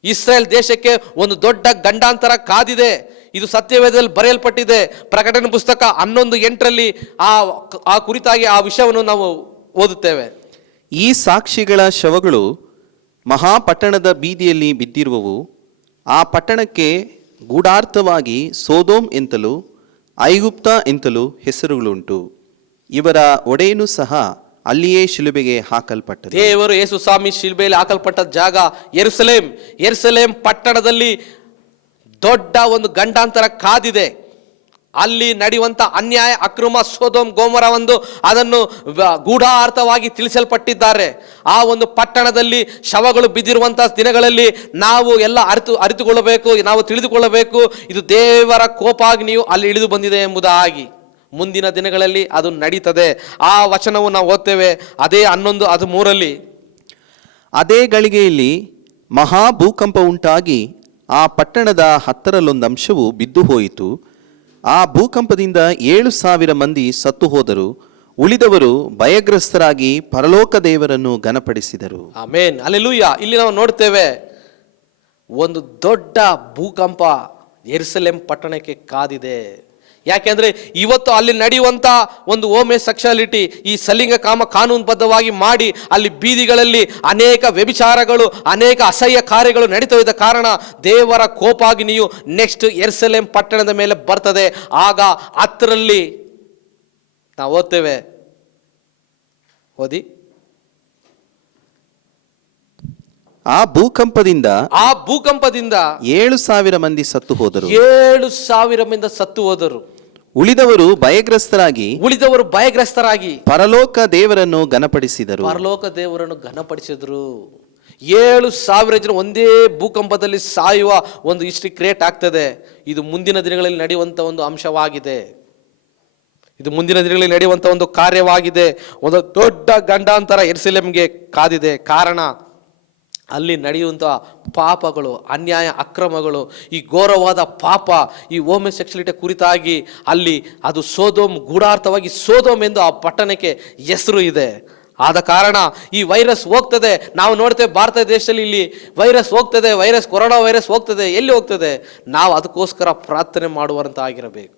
ಇಸ್ರೇಲ್ ದೇಶಕ್ಕೆ ಒಂದು ದೊಡ್ಡ ಗಂಡಾಂತರ ಕಾದಿದೆ. ಇದು ಸತ್ಯವೇದದಲ್ಲಿ ಬರೆಯಲ್ಪಟ್ಟಿದೆ. ಪ್ರಕಟಣೆ ಪುಸ್ತಕ 11:8ರಲ್ಲಿ ಆ ಕುರಿತಾಗಿ ಆ ವಿಷಯವನ್ನು ನಾವು ಓದುತ್ತೇವೆ. ಈ ಸಾಕ್ಷಿಗಳ ಶವಗಳು ಮಹಾಪಟ್ಟಣದ ಬೀದಿಯಲ್ಲಿ ಬಿದ್ದಿರುವವು. ಆ ಪಟ್ಟಣಕ್ಕೆ ಗೂಢಾರ್ಥವಾಗಿ ಸೊದೋಮ್ ಎಂತಲೂ ಐಗುಪ್ತ ಎಂತಲೂ ಹೆಸರುಗಳುಂಟು. ಇವರ ಒಡೆಯನು ಸಹ ಅಲ್ಲಿಯೇ ಶಿಲುಬೆಗೆ ಹಾಕಲ್ಪಟ್ಟನು. ದೇವರು ಯೇಸು ಸ್ವಾಮಿ ಶಿಲುಬೆಯಲ್ಲಿ ಹಾಕಲ್ಪಟ್ಟ ಜಾಗ ಯೆರೂಸಲೇಮ್ ಪಟ್ಟಣದಲ್ಲಿ ದೊಡ್ಡ ಒಂದು ಗಂಡಾಂತರ ಕಾದಿದೆ. ಅಲ್ಲಿ ನಡೆಯುವಂಥ ಅನ್ಯಾಯ, ಅಕ್ರಮ, ಸೊದೋಮ್ ಗೊಮೋರ ಅದನ್ನು ಗೂಢಾರ್ಥವಾಗಿ ತಿಳಿಸಲ್ಪಟ್ಟಿದ್ದಾರೆ. ಆ ಒಂದು ಪಟ್ಟಣದಲ್ಲಿ ಶವಗಳು ಬಿದ್ದಿರುವಂಥ ದಿನಗಳಲ್ಲಿ ನಾವು ಎಲ್ಲ ಅರಿತುಕೊಳ್ಳಬೇಕು, ನಾವು ತಿಳಿದುಕೊಳ್ಳಬೇಕು, ಇದು ದೇವರ ಕೋಪಾಗ್ನಿಯು ಅಲ್ಲಿ ಇಳಿದು ಬಂದಿದೆ ಎಂಬುದಾಗಿ. ಮುಂದಿನ ದಿನಗಳಲ್ಲಿ ಅದು ನಡೀತದೆ. ಆ ವಚನವು ನಾವು ಓದ್ತೇವೆ, ಅದೇ 11:13. ಅದೇ ಗಳಿಗೆಯಲ್ಲಿ ಮಹಾಭೂಕಂಪ ಉಂಟಾಗಿ ಆ ಪಟ್ಟಣದ 10ರಲ್ಲೊಂದು ಅಂಶವು ಬಿದ್ದು ಹೋಯಿತು. ಆ ಭೂಕಂಪದಿಂದ 7,000 ಮಂದಿ ಸತ್ತು ಹೋದರು. ಉಳಿದವರು ಭಯಗ್ರಸ್ತರಾಗಿ ಪರಲೋಕ ದೇವರನ್ನು ಘನಪಡಿಸಿದರು. Amen, hallelujah. ಇಲ್ಲಿ ನಾವು ನೋಡ್ತೇವೆ, ಒಂದು ದೊಡ್ಡ ಭೂಕಂಪ ಯೆರೂಸಲೇಮ್ ಪಟ್ಟಣಕ್ಕೆ ಕಾದಿದೆ. ಯಾಕೆಂದ್ರೆ ಇವತ್ತು ಅಲ್ಲಿ ನಡೆಯುವಂಥ ಒಂದು ಹೋಮೋಸೆಕ್ಷುಯಾಲಿಟಿ, ಈ ಸಲಿಂಗ ಕಾಮ ಕಾನೂನುಬದ್ಧವಾಗಿ ಮಾಡಿ ಅಲ್ಲಿ ಬೀದಿಗಳಲ್ಲಿ ಅನೇಕ ವ್ಯಭಿಚಾರಗಳು, ಅನೇಕ ಅಸಹ್ಯ ಕಾರ್ಯಗಳು ನಡೀತಾ ಇದ್ದ ಕಾರಣ ದೇವರ ಕೋಪಾಗ್ನಿಯು ನೆಕ್ಸ್ಟ್ ಯೆರೂಸಲೇಮ್ ಪಟ್ಟಣದ ಮೇಲೆ ಬರ್ತದೆ. ಆಗ 10ರಲ್ಲಿ ನಾವು ಓದ್ತೇವೆ, ಓದಿ. ಆ ಭೂಕಂಪದಿಂದ 7,000 ಮಂದಿ ಸತ್ತು ಹೋದರು. 7,000 ಮಂದಿ ಸತ್ತು ಹೋದರು. ಉಳಿದವರು ಭಯಗ್ರಸ್ತರಾಗಿ ಪರಲೋಕ ದೇವರನ್ನು ಘನಪಡಿಸಿದರು. 7,000 ಜನ ಒಂದೇ ಭೂಕಂಪದಲ್ಲಿ ಸಾಯುವ ಒಂದು ಹಿಸ್ಟ್ರಿ ಕ್ರಿಯೇಟ್ ಆಗ್ತದೆ. ಇದು ಮುಂದಿನ ದಿನಗಳಲ್ಲಿ ನಡೆಯುವಂಥ ಒಂದು ಅಂಶವಾಗಿದೆ. ಇದು ಮುಂದಿನ ದಿನಗಳಲ್ಲಿ ನಡೆಯುವಂಥ ಒಂದು ಕಾರ್ಯವಾಗಿದೆ. ಒಂದು ದೊಡ್ಡ ಗಂಡಾಂತರ ಯೆರೂಸಲೇಮಿಗೆ ಕಾದಿದೆ. ಕಾರಣ ಅಲ್ಲಿ ನಡೆಯುವಂಥ ಪಾಪಗಳು, ಅನ್ಯಾಯ, ಅಕ್ರಮಗಳು, ಈ ಘೋರವಾದ ಪಾಪ, ಈ ಹೋಮೋಸೆಕ್ಸುಯಾಲಿಟಿ ಕುರಿತಾಗಿ ಅಲ್ಲಿ ಅದು ಸೋದೋಮ್, ಗೂಢಾರ್ಥವಾಗಿ ಸೋದೋಮ್ ಎಂದು ಆ ಪಟ್ಟಣಕ್ಕೆ ಹೆಸರು ಇದೆ. ಆದ ಕಾರಣ ಈ ವೈರಸ್ ಹೋಗ್ತದೆ. ನಾವು ನೋಡ್ತೇವೆ ಭಾರತ ದೇಶದಲ್ಲಿ ಇಲ್ಲಿ ವೈರಸ್ ಹೋಗ್ತದೆ, ಕೊರೋನಾ ವೈರಸ್ ಹೋಗ್ತದೆ. ಎಲ್ಲಿ ಹೋಗ್ತದೆ? ನಾವು ಅದಕ್ಕೋಸ್ಕರ ಪ್ರಾರ್ಥನೆ ಮಾಡುವಂತಾಗಿರಬೇಕು.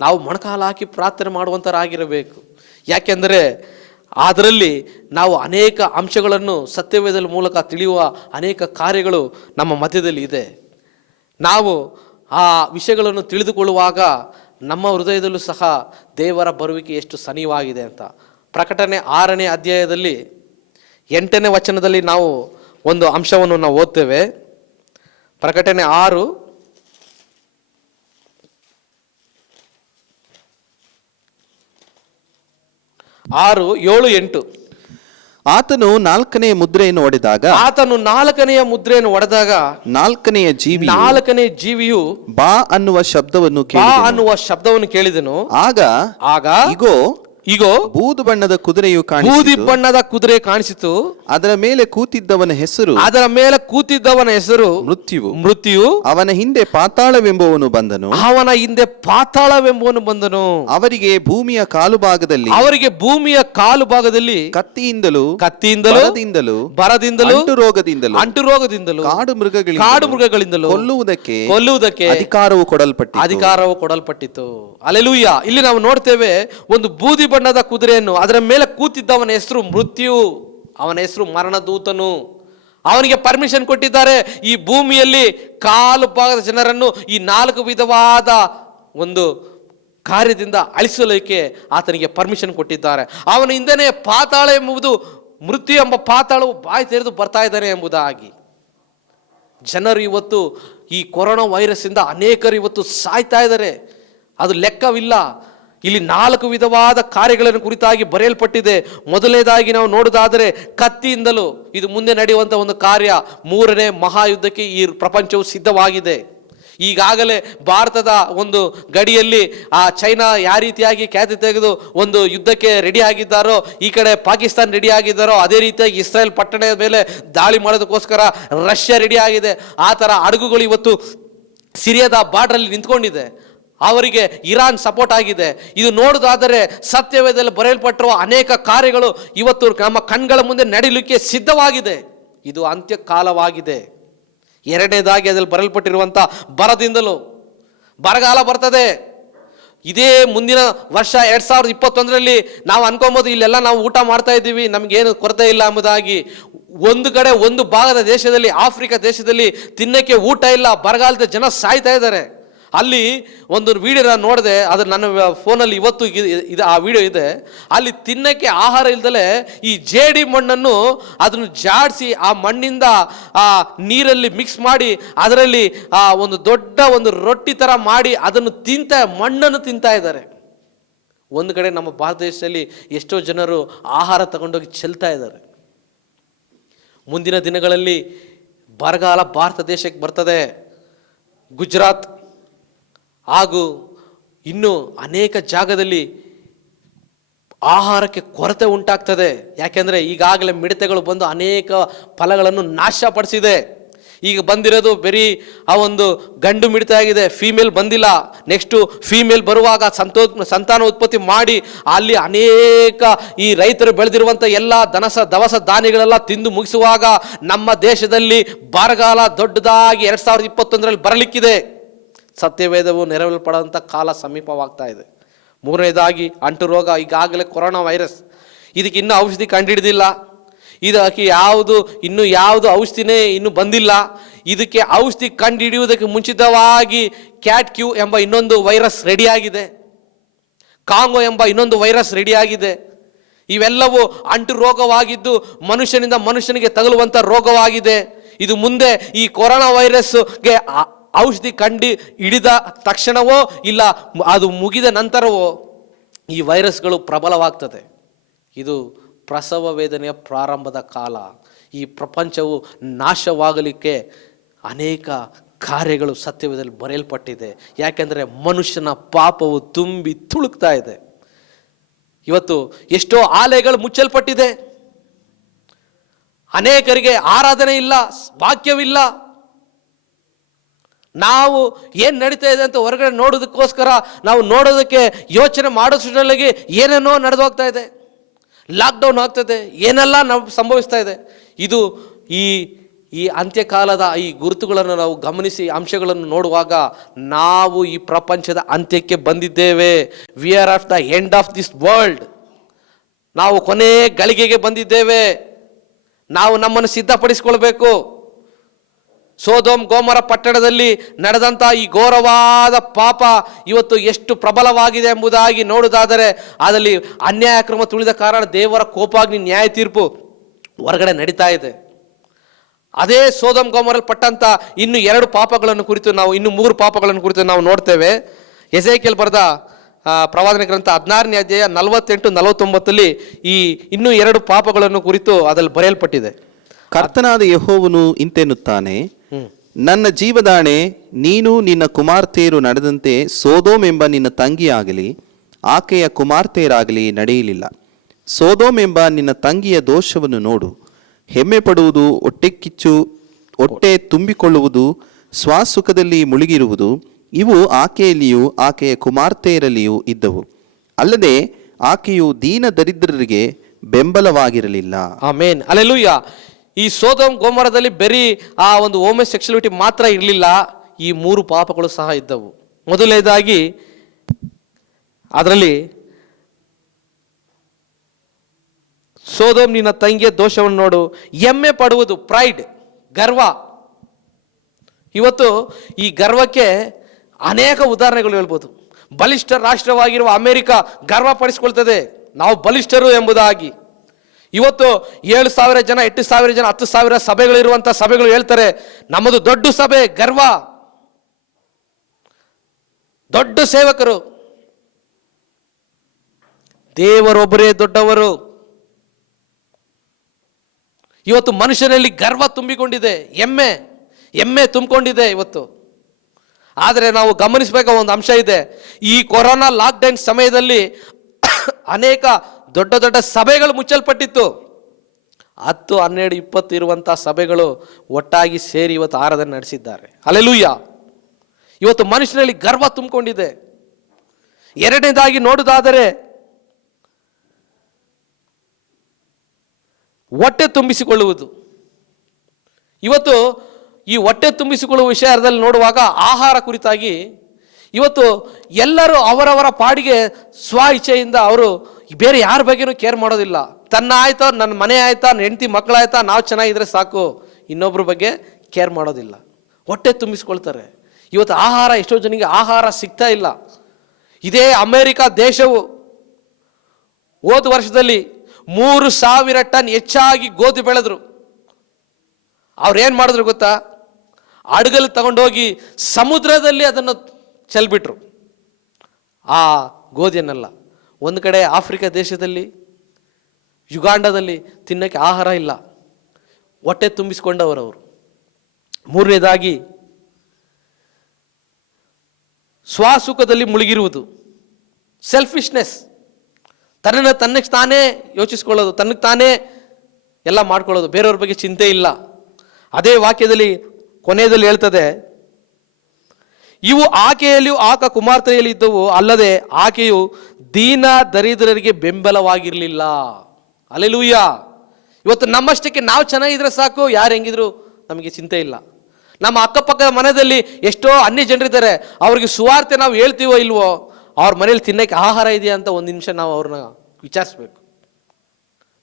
ನಾವು ಮೊಣಕಾಲು ಹಾಕಿ ಪ್ರಾರ್ಥನೆ ಮಾಡುವಂಥರಾಗಿರಬೇಕು. ಯಾಕೆಂದರೆ ಅದರಲ್ಲಿ ನಾವು ಅನೇಕ ಅಂಶಗಳನ್ನು ಸತ್ಯವೇದದ ಮೂಲಕ ತಿಳಿಯುವ ಅನೇಕ ಕಾರ್ಯಗಳು ನಮ್ಮ ಮಧ್ಯದಲ್ಲಿ ಇದೆ. ನಾವು ಆ ವಿಷಯಗಳನ್ನು ತಿಳಿದುಕೊಳ್ಳುವಾಗ ನಮ್ಮ ಹೃದಯದಲ್ಲೂ ಸಹ ದೇವರ ಬರುವಿಕೆ ಎಷ್ಟು ಸನಿವಾಗಿದೆ ಅಂತ. ಪ್ರಕಟಣೆ 6ನೇ ಅಧ್ಯಾಯದಲ್ಲಿ 8ನೇ ವಚನದಲ್ಲಿ ನಾವು ಒಂದು ಅಂಶವನ್ನು ನಾವು ಓದ್ತೇವೆ. ಪ್ರಕಟಣೆ 6 7, 8. ಆತನು 4ನೇ ಮುದ್ರೆಯನ್ನು ಒಡೆದಾಗ, ಆತನು 4ನೆಯ ಮುದ್ರೆಯನ್ನು ಒಡೆದಾಗ 4ನೇ ಜೀವಿಯು ಬಾ ಅನ್ನುವ ಶಬ್ದವನ್ನು ಕೇಳಿದನು. ಆಗ ಇಗೋ ಬೂದು ಬಣ್ಣದ ಕುದುರೆಯು ಬೂದಿ ಬಣ್ಣದ ಕುದುರೆ ಕಾಣಿಸಿತು. ಅದರ ಮೇಲೆ ಕೂತಿದ್ದವನ ಹೆಸರು ಮೃತ್ಯುವು. ಅವನ ಹಿಂದೆ ಪಾತಾಳವೆಂಬುವನು ಬಂದನು. ಅವರಿಗೆ ಭೂಮಿಯ ಕಾಲು ಭಾಗದಲ್ಲಿ ಕತ್ತಿಯಿಂದಲೂ ಬರದಿಂದಲೂ ಅಂಟುರೋಗದಿಂದಲೂ ಕಾಡು ಮೃಗಗಳಿಂದಲೂ ಕೊಲ್ಲುವುದಕ್ಕೆ ಅಧಿಕಾರವು ಕೊಡಲ್ಪಟ್ಟಿತು. ಅಲ್ಲೆಲೂಯಾ. ಇಲ್ಲಿ ನಾವು ನೋಡ್ತೇವೆ ಒಂದು ಬೂದಿ ಬಣ್ಣದ ಕುದುರೆಯನ್ನು, ಅದರ ಮೇಲೆ ಕೂತಿದ್ದವನ ಹೆಸರು ಮೃತ್ಯು, ಅವನ ಹೆಸರು ಮರಣದೂತನು. ಅವನಿಗೆ ಪರ್ಮಿಷನ್ ಕೊಟ್ಟಿದ್ದಾರೆ ಈ ಭೂಮಿಯಲ್ಲಿ ಕಾಲು ಭಾಗದ ಜನರನ್ನು ಈ 4 ವಿಧವಾದ ಒಂದು ಕಾರ್ಯದಿಂದ ಅಳಿಸಲಿಕ್ಕೆ ಆತನಿಗೆ ಪರ್ಮಿಷನ್ ಕೊಟ್ಟಿದ್ದಾರೆ. ಅವನ ಹಿಂದೆನೇ ಪಾತಾಳ ಎಂಬುದು, ಮೃತ್ಯು ಎಂಬ ಪಾತಾಳವು ಬಾಯಿ ತೆರೆದು ಬರ್ತಾ ಇದ್ದಾನೆ ಎಂಬುದಾಗಿ. ಜನರು ಇವತ್ತು ಈ ಕೊರೋನಾ ವೈರಸ್ ಇಂದ ಅನೇಕರು ಇವತ್ತು ಸಾಯ್ತಾ ಇದ್ದಾರೆ, ಅದು ಲೆಕ್ಕವಿಲ್ಲ. ಇಲ್ಲಿ 4 ವಿಧವಾದ ಕಾರ್ಯಗಳನ್ನು ಕುರಿತಾಗಿ ಬರೆಯಲ್ಪಟ್ಟಿದೆ. ಮೊದಲನೇದಾಗಿ ನಾವು ನೋಡುವುದಾದರೆ ಕತ್ತಿಯಿಂದಲೂ, ಇದು ಮುಂದೆ ನಡೆಯುವಂಥ ಒಂದು ಕಾರ್ಯ. 3ನೇ ಮಹಾಯುದ್ಧಕ್ಕೆ ಈ ಪ್ರಪಂಚವು ಸಿದ್ಧವಾಗಿದೆ. ಈಗಾಗಲೇ ಭಾರತದ ಒಂದು ಗಡಿಯಲ್ಲಿ ಆ ಚೈನಾ ಯಾವ ರೀತಿಯಾಗಿ ಖ್ಯಾತಿ ತೆಗೆದು ಒಂದು ಯುದ್ಧಕ್ಕೆ ರೆಡಿ ಆಗಿದ್ದಾರೋ, ಈ ಕಡೆ ಪಾಕಿಸ್ತಾನ ರೆಡಿ ಆಗಿದ್ದಾರೋ, ಅದೇ ರೀತಿಯಾಗಿ ಇಸ್ರೇಲ್ ಪಟ್ಟಣದ ಮೇಲೆ ದಾಳಿ ಮಾಡೋದಕ್ಕೋಸ್ಕರ ರಷ್ಯಾ ರೆಡಿ ಆಗಿದೆ. ಆ ಥರ ಹಡಗುಗಳು ಇವತ್ತು ಸಿರಿಯಾದ ಬಾರ್ಡ್ರಲ್ಲಿ ನಿಂತ್ಕೊಂಡಿದೆ. ಅವರಿಗೆ ಇರಾನ್ ಸಪೋರ್ಟ್ ಆಗಿದೆ. ಇದು ನೋಡುವುದಾದರೆ ಸತ್ಯವೇದದಲ್ಲಿ ಬರೆಯಲ್ಪಟ್ಟಿರುವ ಅನೇಕ ಕಾರ್ಯಗಳು ಇವತ್ತು ನಮ್ಮ ಕಣ್ಗಳ ಮುಂದೆ ನಡೀಲಿಕ್ಕೆ ಸಿದ್ಧವಾಗಿದೆ. ಇದು ಅಂತ್ಯಕಾಲವಾಗಿದೆ. 2ನೇದಾಗಿ ಅದರಲ್ಲಿ ಬರೆಯಲ್ಪಟ್ಟಿರುವಂಥ ಬರದಿಂದಲೂ, ಬರಗಾಲ ಬರ್ತದೆ. ಇದೇ ಮುಂದಿನ ವರ್ಷ 2021ರಲ್ಲಿ ನಾವು ಅನ್ಕೊಬೋದು ಇಲ್ಲೆಲ್ಲ ನಾವು ಊಟ ಮಾಡ್ತಾ ಇದ್ದೀವಿ, ನಮಗೇನು ಕೊರತೆ ಇಲ್ಲ ಎಂಬುದಾಗಿ. ಒಂದು ಕಡೆ ಒಂದು ಭಾಗದ ದೇಶದಲ್ಲಿ, ಆಫ್ರಿಕಾ ದೇಶದಲ್ಲಿ ತಿನ್ನಕ್ಕೆ ಊಟ ಇಲ್ಲ, ಬರಗಾಲದ ಜನ ಸಾಯ್ತಾ ಇದ್ದಾರೆ. ಅಲ್ಲಿ ಒಂದು ವಿಡಿಯೋ ನಾನು ನೋಡಿದೆ, ಅದು ನನ್ನ ಫೋನಲ್ಲಿ ಇವತ್ತು ಆ ವಿಡಿಯೋ ಇದೆ. ಅಲ್ಲಿ ತಿನ್ನಕ್ಕೆ ಆಹಾರ ಇಲ್ದಲೆ ಈ ಜೇಡಿ ಮಣ್ಣನ್ನು ಅದನ್ನು ಜಾಡಿಸಿ ಆ ಮಣ್ಣಿಂದ ಆ ನೀರಲ್ಲಿ ಮಿಕ್ಸ್ ಮಾಡಿ ಅದರಲ್ಲಿ ಒಂದು ದೊಡ್ಡ ಒಂದು ರೊಟ್ಟಿ ಥರ ಮಾಡಿ ಅದನ್ನು ಮಣ್ಣನ್ನು ತಿಂತಾ ಇದ್ದಾರೆ. ಒಂದು ಕಡೆ ನಮ್ಮ ಭಾರತ ದೇಶದಲ್ಲಿ ಎಷ್ಟೋ ಜನರು ಆಹಾರ ತಗೊಂಡೋಗಿ ಚೆಲ್ತಾ ಇದ್ದಾರೆ. ಮುಂದಿನ ದಿನಗಳಲ್ಲಿ ಬರಗಾಲ ಭಾರತ ದೇಶಕ್ಕೆ ಬರ್ತದೆ. ಗುಜರಾತ್ ಹಾಗೂ ಇನ್ನು ಅನೇಕ ಜಾಗದಲ್ಲಿ ಆಹಾರಕ್ಕೆ ಕೊರತೆ ಉಂಟಾಗ್ತದೆ. ಯಾಕೆಂದರೆ ಈಗಾಗಲೇ ಮಿಡತೆಗಳು ಬಂದು ಅನೇಕ ಫಲಗಳನ್ನು ನಾಶಪಡಿಸಿದೆ. ಈಗ ಬಂದಿರೋದು ಬರೀ ಆ ಒಂದು ಗಂಡು ಮಿಡತೆ ಆಗಿದೆ, ಫೀಮೇಲ್ ಬಂದಿಲ್ಲ. ನೆಕ್ಸ್ಟು ಫೀಮೇಲ್ ಬರುವಾಗ ಸಂತಾನ ಉತ್ಪತ್ತಿ ಮಾಡಿ ಅಲ್ಲಿ ಅನೇಕ ಈ ರೈತರು ಬೆಳೆದಿರುವಂಥ ಎಲ್ಲ ದವಸ ಧಾನ್ಯಗಳೆಲ್ಲ ತಿಂದು ಮುಗಿಸುವಾಗ ನಮ್ಮ ದೇಶದಲ್ಲಿ ಬರಗಾಲ ದೊಡ್ಡದಾಗಿ 2021ರಲ್ಲಿ ಬರಲಿಕ್ಕಿದೆ. ಸತ್ಯವೇದವು ನೆರವೇರ್ಪಡುವಂಥ ಕಾಲ ಸಮೀಪವಾಗ್ತಾ ಇದೆ. 3ನೇದಾಗಿ ಅಂಟುರೋಗ, ಈಗಾಗಲೇ ಕೊರೋನಾ ವೈರಸ್, ಇದಕ್ಕೆ ಇನ್ನೂ ಔಷಧಿ ಕಂಡುಹಿಡಿದಿಲ್ಲ. ಇದಕ್ಕೆ ಯಾವುದು ಔಷಧಿನೇ ಇನ್ನೂ ಬಂದಿಲ್ಲ. ಇದಕ್ಕೆ ಔಷಧಿ ಕಂಡುಹಿಡಿಯುವುದಕ್ಕೆ ಮುಂಚಿತವಾಗಿ ಕ್ಯಾಟ್ಕ್ಯೂ ಎಂಬ ಇನ್ನೊಂದು ವೈರಸ್ ರೆಡಿಯಾಗಿದೆ, ಕಾಂಗೋ ಎಂಬ ಇನ್ನೊಂದು ವೈರಸ್ ರೆಡಿಯಾಗಿದೆ. ಇವೆಲ್ಲವೂ ಅಂಟು ರೋಗವಾಗಿದ್ದು ಮನುಷ್ಯನಿಂದ ಮನುಷ್ಯನಿಗೆ ತಗುಲುವಂಥ ರೋಗವಾಗಿದೆ. ಇದು ಮುಂದೆ ಈ ಕೊರೋನಾ ವೈರಸ್ಗೆ ಔಷಧಿ ಹಿಡಿದ ತಕ್ಷಣವೋ ಇಲ್ಲ ಅದು ಮುಗಿದ ನಂತರವೋ ಈ ವೈರಸ್ಗಳು ಪ್ರಬಲವಾಗ್ತದೆ. ಇದು ಪ್ರಸವ ವೇದನೆಯ ಪ್ರಾರಂಭದ ಕಾಲ. ಈ ಪ್ರಪಂಚವು ನಾಶವಾಗಲಿಕ್ಕೆ ಅನೇಕ ಕಾರ್ಯಗಳು ಸತ್ಯವೇದದಲ್ಲಿ ಬರೆಯಲ್ಪಟ್ಟಿದೆ. ಯಾಕೆಂದರೆ ಮನುಷ್ಯನ ಪಾಪವು ತುಂಬಿ ತುಳುಕ್ತಾ ಇದೆ. ಇವತ್ತು ಎಷ್ಟೋ ಆಲಯಗಳು ಮುಚ್ಚಲ್ಪಟ್ಟಿದೆ. ಅನೇಕರಿಗೆ ಆರಾಧನೆ ಇಲ್ಲ, ವಾಕ್ಯವಿಲ್ಲ. ನಾವು ಏನು ನಡೀತಾ ಇದೆ ಅಂತ ಹೊರಗಡೆ ನೋಡೋದಕ್ಕೋಸ್ಕರ ನಾವು ನೋಡೋದಕ್ಕೆ ಯೋಚನೆ ಮಾಡೋಷ್ಟರೊಳಗೆ ಏನೇನೋ ನಡೆದು ಹೋಗ್ತಾ ಇದೆ. ಲಾಕ್ಡೌನ್ ಆಗ್ತದೆ, ಏನೆಲ್ಲ ನಾವು ಸಂಭವಿಸ್ತಾ ಇದೆ. ಇದು ಈ ಅಂತ್ಯಕಾಲದ ಈ ಗುರುತುಗಳನ್ನು ನಾವು ಗಮನಿಸಿ ಅಂಶಗಳನ್ನು ನೋಡುವಾಗ ನಾವು ಈ ಪ್ರಪಂಚದ ಅಂತ್ಯಕ್ಕೆ ಬಂದಿದ್ದೇವೆ. We are of the end of this world. ನಾವು ಕೊನೆ ಗಳಿಗೆಗೆ ಬಂದಿದ್ದೇವೆ. ನಾವು ನಮ್ಮನ್ನು ಸಿದ್ಧಪಡಿಸಿಕೊಳ್ಬೇಕು. ಸೋದೋಮ್ ಗೋಮರ ಪಟ್ಟಣದಲ್ಲಿ ನಡೆದಂಥ ಈ ಘೋರವಾದ ಪಾಪ ಇವತ್ತು ಎಷ್ಟು ಪ್ರಬಲವಾಗಿದೆ ಎಂಬುದಾಗಿ ನೋಡುವುದಾದರೆ ಅದರಲ್ಲಿ ಅನ್ಯಾಯ ಕ್ರಮ ತುಳಿದ ಕಾರಣ ದೇವರ ಕೋಪಾಗ್ನಿ ನ್ಯಾಯ ತೀರ್ಪು ಹೊರಗಡೆ ನಡೀತಾ ಇದೆ. ಅದೇ ಸೋದೋಮ್ ಗೋಮರಲ್ಲಿ ಪಟ್ಟಂತ ಇನ್ನು 2 ಪಾಪಗಳನ್ನು ಕುರಿತು ನಾವು ಇನ್ನು 3 ಪಾಪಗಳನ್ನು ಕುರಿತು ನಾವು ನೋಡ್ತೇವೆ. ಎಸೇಕಿಯೇಲ್ ಬರೆದ ಪ್ರವಾದನೆ ಗ್ರಂಥ 16ನೇ ಅಧ್ಯಾಯ 48-49 ಈ ಇನ್ನೂ 2 ಪಾಪಗಳನ್ನು ಕುರಿತು ಅದರಲ್ಲಿ ಬರೆಯಲ್ಪಟ್ಟಿದೆ. ಕರ್ತನಾದ ಯೆಹೋವನು ಇಂತೆನ್ನುತ್ತಾನೆ, ನನ್ನ ಜೀವದಾಣೆ, ನೀನು ನಿನ್ನ ಕುಮಾರ್ತೆಯರು ನಡೆದಂತೆ ಸೋದೋಮ್ ಎಂಬ ನಿನ್ನ ತಂಗಿಯಾಗಲಿ ಆಕೆಯ ಕುಮಾರ್ತೆಯರಾಗಲಿ ನಡೆಯಲಿಲ್ಲ. ಸೋದೋಮ್ ಎಂಬ ನಿನ್ನ ತಂಗಿಯ ದೋಷವನ್ನು ನೋಡು. ಹೆಮ್ಮೆ ಪಡುವುದು, ಹೊಟ್ಟೆ ತುಂಬಿಕೊಳ್ಳುವುದು, ಸ್ವಸುಖದಲ್ಲಿ ಮುಳುಗಿರುವುದು, ಇವು ಆಕೆಯಲ್ಲಿಯೂ ಆಕೆಯ ಕುಮಾರ್ತೆಯರಲ್ಲಿಯೂ ಇದ್ದವು. ಅಲ್ಲದೆ ಆಕೆಯು ದೀನ ದರಿದ್ರರಿಗೆ ಬೆಂಬಲವಾಗಿರಲಿಲ್ಲ. Amen, hallelujah. ಈ ಸೋದೋಮ್ ಗೋಮರದಲ್ಲಿ ಬರೀ ಆ ಒಂದು ಹೋಮೋಸೆಕ್ಸುಯಾಲಿಟಿ ಮಾತ್ರ ಇರಲಿಲ್ಲ, ಈ 3 ಪಾಪಗಳು ಸಹ ಇದ್ದವು. ಮೊದಲನೇದಾಗಿ ಅದರಲ್ಲಿ ಸೋದೋಮ್ ನಿನ್ನ ತಂಗಿಯ ದೋಷವನ್ನು ನೋಡು. ಹೆಮ್ಮೆ ಪಡುವುದು, ಪ್ರೈಡ್, ಗರ್ವ. ಇವತ್ತು ಈ ಗರ್ವಕ್ಕೆ ಅನೇಕ ಉದಾಹರಣೆಗಳು ಹೇಳ್ಬೋದು. ಬಲಿಷ್ಠ ರಾಷ್ಟ್ರವಾಗಿರುವ ಅಮೆರಿಕ ಗರ್ವ ಪಡಿಸ್ಕೊಳ್ತದೆ, ನಾವು ಬಲಿಷ್ಠರು ಎಂಬುದಾಗಿ. ಇವತ್ತು 7,000 ಜನ, 8,000 ಜನ, 10,000 ಸಭೆಗಳಿರುವಂಥ ಸಭೆಗಳು ಹೇಳ್ತಾರೆ ನಮ್ಮದು ದೊಡ್ಡ ಸಭೆ, ಗರ್ವ, ದೊಡ್ಡ ಸೇವಕರು. ದೇವರೊಬ್ಬರೇ ದೊಡ್ಡವರು. ಇವತ್ತು ಮನುಷ್ಯನಲ್ಲಿ ಗರ್ವ ತುಂಬಿಕೊಂಡಿದೆ, ಎಮ್ಮೆ ತುಂಬಿಕೊಂಡಿದೆ ಇವತ್ತು. ಆದರೆ ನಾವು ಗಮನಿಸಬೇಕಾದ ಒಂದು ಅಂಶ ಇದೆ. ಈ ಕೊರೋನಾ ಲಾಕ್ಡೌನ್ ಸಮಯದಲ್ಲಿ ಅನೇಕ ದೊಡ್ಡ ದೊಡ್ಡ ಸಭೆಗಳು ಮುಚ್ಚಲ್ಪಟ್ಟಿತ್ತು. 10, 12, 20 ಇರುವಂಥ ಸಭೆಗಳು ಒಟ್ಟಾಗಿ ಸೇರಿ ಇವತ್ತು ಆರಾಧನೆ ನಡೆಸಿದ್ದಾರೆ. ಹಲ್ಲೆಲೂಯಾ. ಇವತ್ತು ಮನುಷ್ಯರಲ್ಲಿ ಗರ್ವ ತುಂಬಿಕೊಂಡಿದೆ. ಎರಡನೇದಾಗಿ ನೋಡುವುದಾದರೆ ಹೊಟ್ಟೆ ತುಂಬಿಸಿಕೊಳ್ಳುವುದು. ಇವತ್ತು ಈ ಹೊಟ್ಟೆ ತುಂಬಿಸಿಕೊಳ್ಳುವ ವಿಷಯದಲ್ಲಿ ನೋಡುವಾಗ ಆಹಾರ ಕುರಿತಾಗಿ ಇವತ್ತು ಎಲ್ಲರೂ ಅವರವರ ಪಾಡಿಗೆ ಸ್ವ ಇಚ್ಛೆಯಿಂದ ಅವರು ಬೇರೆ ಯಾರ ಬಗ್ಗೆನೂ ಕೇರ್ ಮಾಡೋದಿಲ್ಲ. ತನ್ನ ಆಯ್ತಾ, ನನ್ನ ಮನೆ ಆಯ್ತಾ, ನನ್ನ ಹೆಂಡತಿ ಮಕ್ಕಳಾಯ್ತಾ, ನಾವು ಚೆನ್ನಾಗಿದ್ರೆ ಸಾಕು, ಇನ್ನೊಬ್ಬರ ಬಗ್ಗೆ ಕೇರ್ ಮಾಡೋದಿಲ್ಲ. ಹೊಟ್ಟೆ ತುಂಬಿಸ್ಕೊಳ್ತಾರೆ. ಇವತ್ತು ಆಹಾರ, ಎಷ್ಟೋ ಜನಕ್ಕೆ ಆಹಾರ ಸಿಗ್ತಾ ಇಲ್ಲ. ಇದೇ ಅಮೇರಿಕ ದೇಶವು ಹೋದ ವರ್ಷದಲ್ಲಿ 3,000 ಟನ್ ಹೆಚ್ಚಾಗಿ ಗೋಧಿ ಬೆಳೆದ್ರು. ಅವ್ರು ಏನು ಮಾಡಿದ್ರು ಗೊತ್ತಾ? ಹಡಗಲ್ಲಿ ತಗೊಂಡೋಗಿ ಸಮುದ್ರದಲ್ಲಿ ಅದನ್ನು ಚೆಲ್ಬಿಟ್ರು ಆ ಗೋಧಿಯನ್ನೆಲ್ಲ. ಒಂದು ಕಡೆ ಆಫ್ರಿಕಾ ದೇಶದಲ್ಲಿ, ಯುಗಾಂಡದಲ್ಲಿ ತಿನ್ನೋಕ್ಕೆ ಆಹಾರ ಇಲ್ಲ, ಹೊಟ್ಟೆ ತುಂಬಿಸ್ಕೊಂಡವರವರು. ಮೂರನೇದಾಗಿ ಸ್ವಸುಖದಲ್ಲಿ ಮುಳುಗಿರುವುದು, ಸೆಲ್ಫಿಶ್ನೆಸ್, ತನ್ನಕ್ಕೆ ತಾನೇ ಯೋಚಿಸ್ಕೊಳ್ಳೋದು, ತನ್ನಕ್ಕೆ ತಾನೇ ಎಲ್ಲ ಮಾಡ್ಕೊಳ್ಳೋದು, ಬೇರೆಯವ್ರ ಬಗ್ಗೆ ಚಿಂತೆ ಇಲ್ಲ. ಅದೇ ವಾಕ್ಯದಲ್ಲಿ ಕೊನೆಯಲ್ಲಿ ಹೇಳ್ತದೆ, ಇವು ಆಕೆಯಲ್ಲಿಯೂ ಆಕ ಕುಮಾರ್ತೆಯಲ್ಲಿ ಇದ್ದವು, ಅಲ್ಲದೆ ಆಕೆಯು ದೀನ ದರಿದ್ರರಿಗೆ ಬೆಂಬಲವಾಗಿರಲಿಲ್ಲ. ಹಲ್ಲೆಲೂಯಾ. ಇವತ್ತು ನಮ್ಮಷ್ಟಕ್ಕೆ ನಾವು ಚೆನ್ನಾಗಿದ್ರೆ ಸಾಕು, ಯಾರು ಹೆಂಗಿದ್ರು ನಮಗೆ ಚಿಂತೆ ಇಲ್ಲ. ನಮ್ಮ ಅಕ್ಕಪಕ್ಕದ ಮನೆಯಲ್ಲಿ ಎಷ್ಟೋ ಅನ್ಯ ಜನರಿದ್ದಾರೆ, ಅವ್ರಿಗೆ ಸುವಾರ್ತೆ ನಾವು ಹೇಳ್ತೀವೋ ಇಲ್ವೋ, ಅವ್ರ ಮನೇಲಿ ತಿನ್ನಕ್ಕೆ ಆಹಾರ ಇದೆಯಾ ಅಂತ ಒಂದು ನಿಮಿಷ ನಾವು ಅವ್ರನ್ನ ವಿಚಾರಿಸ್ಬೇಕು.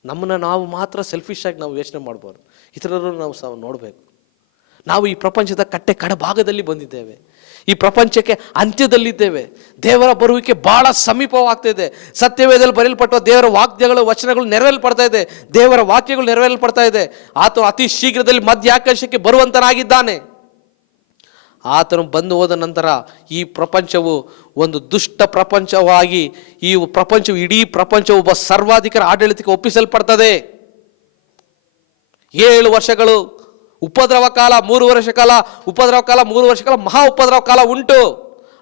ನಮ್ಮನ್ನು ನಾವು ಮಾತ್ರ ಸೆಲ್ಫಿಶ್ ಆಗಿ ನಾವು ಯೋಚನೆ ಮಾಡ್ಬಾರ್ದು, ಇತರರು ನಾವು ಸಹ ನೋಡಬೇಕು. ನಾವು ಈ ಪ್ರಪಂಚದ ಕಡೆಭಾಗದಲ್ಲಿ ಬಂದಿದ್ದೇವೆ, ಈ ಪ್ರಪಂಚಕ್ಕೆ ಅಂತ್ಯದಲ್ಲಿದ್ದೇವೆ. ದೇವರ ಬರುವಿಕೆ ಬಹಳ ಸಮೀಪವಾಗ್ತಾ ಇದೆ. ಸತ್ಯವೇದದಲ್ಲಿ ಬರೆಯಲ್ಪಟ್ಟ ದೇವರ ವಾಕ್ಯಗಳು, ವಚನಗಳು ನೆರವೇರ್ಪಡ್ತಾ ಇದೆ, ದೇವರ ವಾಕ್ಯಗಳು ನೆರವೇರ್ಪಡ್ತಾ ಇದೆ. ಆತ ಅತಿ ಶೀಘ್ರದಲ್ಲಿ ಮಧ್ಯಾಕಾಶಕ್ಕೆ ಬರುವಂತನಾಗಿದ್ದಾನೆ. ಆತನು ಬಂದು ಹೋದ ನಂತರ ಈ ಪ್ರಪಂಚವು ಒಂದು ದುಷ್ಟ ಪ್ರಪಂಚವಾಗಿ, ಈ ಪ್ರಪಂಚವು, ಇಡೀ ಪ್ರಪಂಚವು ಒಬ್ಬ ಸರ್ವಾಧಿಕಾರ ಆಡಳಿತಕ್ಕೆ ಒಪ್ಪಿಸಲ್ಪಡ್ತದೆ. 7 ವರ್ಷಗಳು ಉಪದ್ರವ ಕಾಲ, 3 ವರ್ಷ ಕಾಲ ಉಪದ್ರವ ಕಾಲ, 3 ವರ್ಷ ಕಾಲ ಮಹಾ ಉಪದ್ರವ ಕಾಲ ಉಂಟು.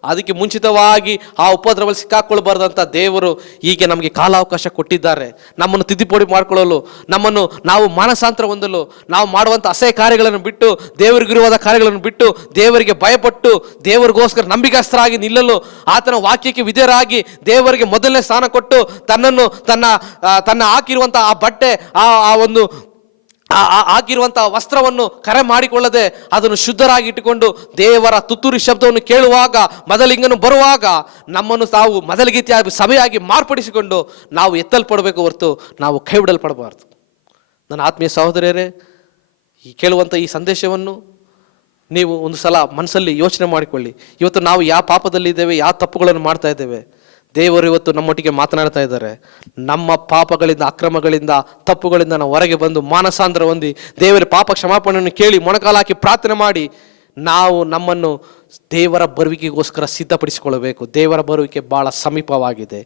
ಅದಕ್ಕೆ ಮುಂಚಿತವಾಗಿ ಆ ಉಪದ್ರವಲ್ಲಿ ಸಿಕ್ಕಾಕೊಳ್ಬಾರ್ದಂತ ದೇವರು ಹೀಗೆ ನಮಗೆ ಕಾಲಾವಕಾಶ ಕೊಟ್ಟಿದ್ದಾರೆ. ನಮ್ಮನ್ನು ತಿದ್ದುಪಡಿ ಮಾಡಿಕೊಳ್ಳಲು, ನಮ್ಮನ್ನು ನಾವು ಮಾನಸಾಂತರ ಹೊಂದಲು, ನಾವು ಮಾಡುವಂಥ ಅಸಹ್ಯ ಕಾರ್ಯಗಳನ್ನು ಬಿಟ್ಟು, ದೇವರಿಗಿರುವಾದ ಕಾರ್ಯಗಳನ್ನು ಬಿಟ್ಟು, ದೇವರಿಗೆ ಭಯಪಟ್ಟು ದೇವರಿಗೋಸ್ಕರ ನಂಬಿಕಸ್ಥರಾಗಿ ನಿಲ್ಲಲು, ಆತನ ವಾಕ್ಯಕ್ಕೆ ವಿಧೇಯರಾಗಿ ದೇವರಿಗೆ ಮೊದಲನೇ ಸ್ಥಾನ ಕೊಟ್ಟು ತನ್ನನ್ನು ತನ್ನ ಹಾಕಿರುವಂಥ ಆ ಬಟ್ಟೆ ಆ ಒಂದು ಹಾಕಿರುವಂತಹ ವಸ್ತ್ರವನ್ನು ಕರೆ ಮಾಡಿಕೊಳ್ಳದೆ ಅದನ್ನು ಶುದ್ಧರಾಗಿ ಇಟ್ಟುಕೊಂಡು ದೇವರ ತುತ್ತೂರಿ ಶಬ್ದವನ್ನು ಕೇಳುವಾಗ, ಮೊದಲಿಂಗನು ಬರುವಾಗ ನಮ್ಮನ್ನು ತಾವು ಮೊದಲಿಗೀತಿಯಾಗಿ ಸಭೆಯಾಗಿ ಮಾರ್ಪಡಿಸಿಕೊಂಡು ನಾವು ಎತ್ತಲ್ಪಡಬೇಕು ಹೊರತು ನಾವು ಕೈ ಬಿಡಲ್ಪಡಬಾರ್ದು. ನನ್ನ ಆತ್ಮೀಯ ಸಹೋದರಿಯರೇ, ಈ ಕೇಳುವಂಥ ಈ ಸಂದೇಶವನ್ನು ನೀವು ಒಂದು ಸಲ ಮನಸ್ಸಲ್ಲಿ ಯೋಚನೆ ಮಾಡಿಕೊಳ್ಳಿ. ಇವತ್ತು ನಾವು ಯಾವ ಪಾಪದಲ್ಲಿದ್ದೇವೆ, ಯಾವ ತಪ್ಪುಗಳನ್ನು ಮಾಡ್ತಾ ಇದ್ದೇವೆ. ದೇವರು ಇವತ್ತು ನಮ್ಮೊಟ್ಟಿಗೆ ಮಾತನಾಡ್ತಾ ಇದ್ದಾರೆ. ನಮ್ಮ ಪಾಪಗಳಿಂದ, ಅಕ್ರಮಗಳಿಂದ, ತಪ್ಪುಗಳಿಂದ ನಾವು ಹೊರಗೆ ಬಂದು ಮಾನಸಾಂತರ ಹೊಂದಿ ದೇವರ ಪಾಪ ಕ್ಷಮಾಪಣೆಯನ್ನು ಕೇಳಿ ಮೊಣಕಾಲಾಕಿ ಪ್ರಾರ್ಥನೆ ಮಾಡಿ ನಾವು ನಮ್ಮನ್ನು ದೇವರ ಬರುವಿಕೆಗೋಸ್ಕರ ಸಿದ್ಧಪಡಿಸಿಕೊಳ್ಳಬೇಕು. ದೇವರ ಬರುವಿಕೆ ಬಹಳ ಸಮೀಪವಾಗಿದೆ.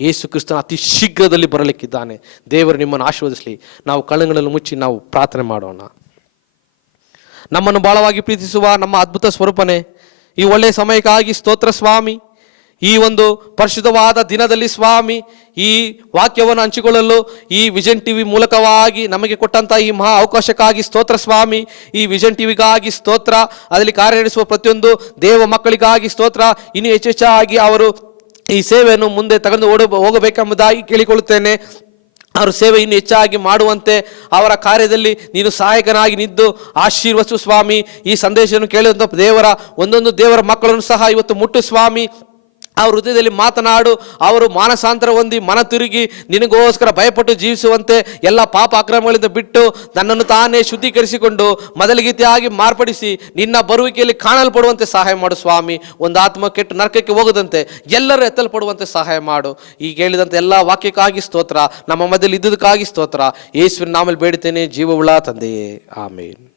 ಯೇಸು ಕ್ರಿಸ್ತನ ಅತಿ ಶೀಘ್ರದಲ್ಲಿ ಬರಲಿಕ್ಕಿದ್ದಾನೆ. ದೇವರು ನಿಮ್ಮನ್ನು ಆಶೀರ್ವದಿಸಲಿ. ನಾವು ಕಣ್ಣುಗಳನ್ನು ಮುಚ್ಚಿ ನಾವು ಪ್ರಾರ್ಥನೆ ಮಾಡೋಣ. ನಮ್ಮನ್ನು ಬಹಳವಾಗಿ ಪ್ರೀತಿಸುವ ನಮ್ಮ ಅದ್ಭುತ ಸ್ವರೂಪನೇ, ಈ ಒಳ್ಳೆಯ ಸಮಯಕ್ಕಾಗಿ ಸ್ತೋತ್ರ ಸ್ವಾಮಿ. ಈ ಒಂದು ಪರಿಶುದ್ಧವಾದ ದಿನದಲ್ಲಿ ಸ್ವಾಮಿ, ಈ ವಾಕ್ಯವನ್ನು ಹಂಚಿಕೊಳ್ಳಲು ಈ ವಿಷನ್ ಟಿವಿ ಮೂಲಕವಾಗಿ ನಮಗೆ ಕೊಟ್ಟಂಥ ಈ ಮಹಾ ಅವಕಾಶಕ್ಕಾಗಿ ಸ್ತೋತ್ರ ಸ್ವಾಮಿ. ಈ ವಿಷನ್ ಟಿವಿಗಾಗಿ ಸ್ತೋತ್ರ. ಅದರಲ್ಲಿ ಕಾರ್ಯನಿರ್ವಹಿಸುವ ಪ್ರತಿಯೊಂದು ದೇವ ಮಕ್ಕಳಿಗಾಗಿ ಸ್ತೋತ್ರ. ಇನ್ನೂ ಹೆಚ್ಚೆಚ್ಚಾಗಿ ಅವರು ಈ ಸೇವೆಯನ್ನು ಮುಂದೆ ತಗೊಂಡು ಹೋಗಬೇಕೆಂಬುದಾಗಿ ಕೇಳಿಕೊಳ್ಳುತ್ತೇನೆ. ಅವರ ಸೇವೆ ಇನ್ನು ಹೆಚ್ಚಾಗಿ ಮಾಡುವಂತೆ ಅವರ ಕಾರ್ಯದಲ್ಲಿ ನೀನು ಸಹಾಯಕನಾಗಿ ನಿದ್ದು ಆಶೀರ್ವದಿಸು ಸ್ವಾಮಿ. ಈ ಸಂದೇಶವನ್ನು ಕೇಳುವಂಥ ಒಂದೊಂದು ದೇವರ ಮಕ್ಕಳನ್ನು ಸಹ ಇವತ್ತು ಮುಟ್ಟು ಸ್ವಾಮಿ. ಅವ್ರ ಹೃದಯದಲ್ಲಿ ಮಾತನಾಡು. ಅವರು ಮಾನಸಾಂತರ ಹೊಂದಿ ಮನ ತಿರುಗಿ ನಿನಗೋಸ್ಕರ ಭಯಪಟ್ಟು ಜೀವಿಸುವಂತೆ, ಎಲ್ಲ ಪಾಪ ಅಕ್ರಮಗಳಿಂದ ಬಿಟ್ಟು ನನ್ನನ್ನು ತಾನೇ ಶುದ್ಧೀಕರಿಸಿಕೊಂಡು ಮೊದಲಿಗೀತಿಯಾಗಿ ಮಾರ್ಪಡಿಸಿ ನಿನ್ನ ಬರುವಿಕೆಯಲ್ಲಿ ಕಾಣಲ್ಪಡುವಂತೆ ಸಹಾಯ ಮಾಡು ಸ್ವಾಮಿ. ಒಂದು ಆತ್ಮ ಕೆಟ್ಟು ನರಕಕ್ಕೆ ಹೋಗದಂತೆ ಎಲ್ಲರೂ ಎತ್ತಲ್ಪಡುವಂತೆ ಸಹಾಯ ಮಾಡು. ಈಗ ಹೇಳಿದಂತೆ ಎಲ್ಲ ವಾಕ್ಯಕ್ಕಾಗಿ ಸ್ತೋತ್ರ. ನಮ್ಮ ಮಧ್ಯದಲ್ಲಿ ಇದ್ದುದಕ್ಕಾಗಿ ಸ್ತೋತ್ರ. ಯೇಸುವಿನ ನಾಮದಲ್ಲಿ ಬೇಡುತ್ತೇನೆ, ಜೀವವುಳ್ಳ ತಂದೆಯೇ, ಆಮೇನ್.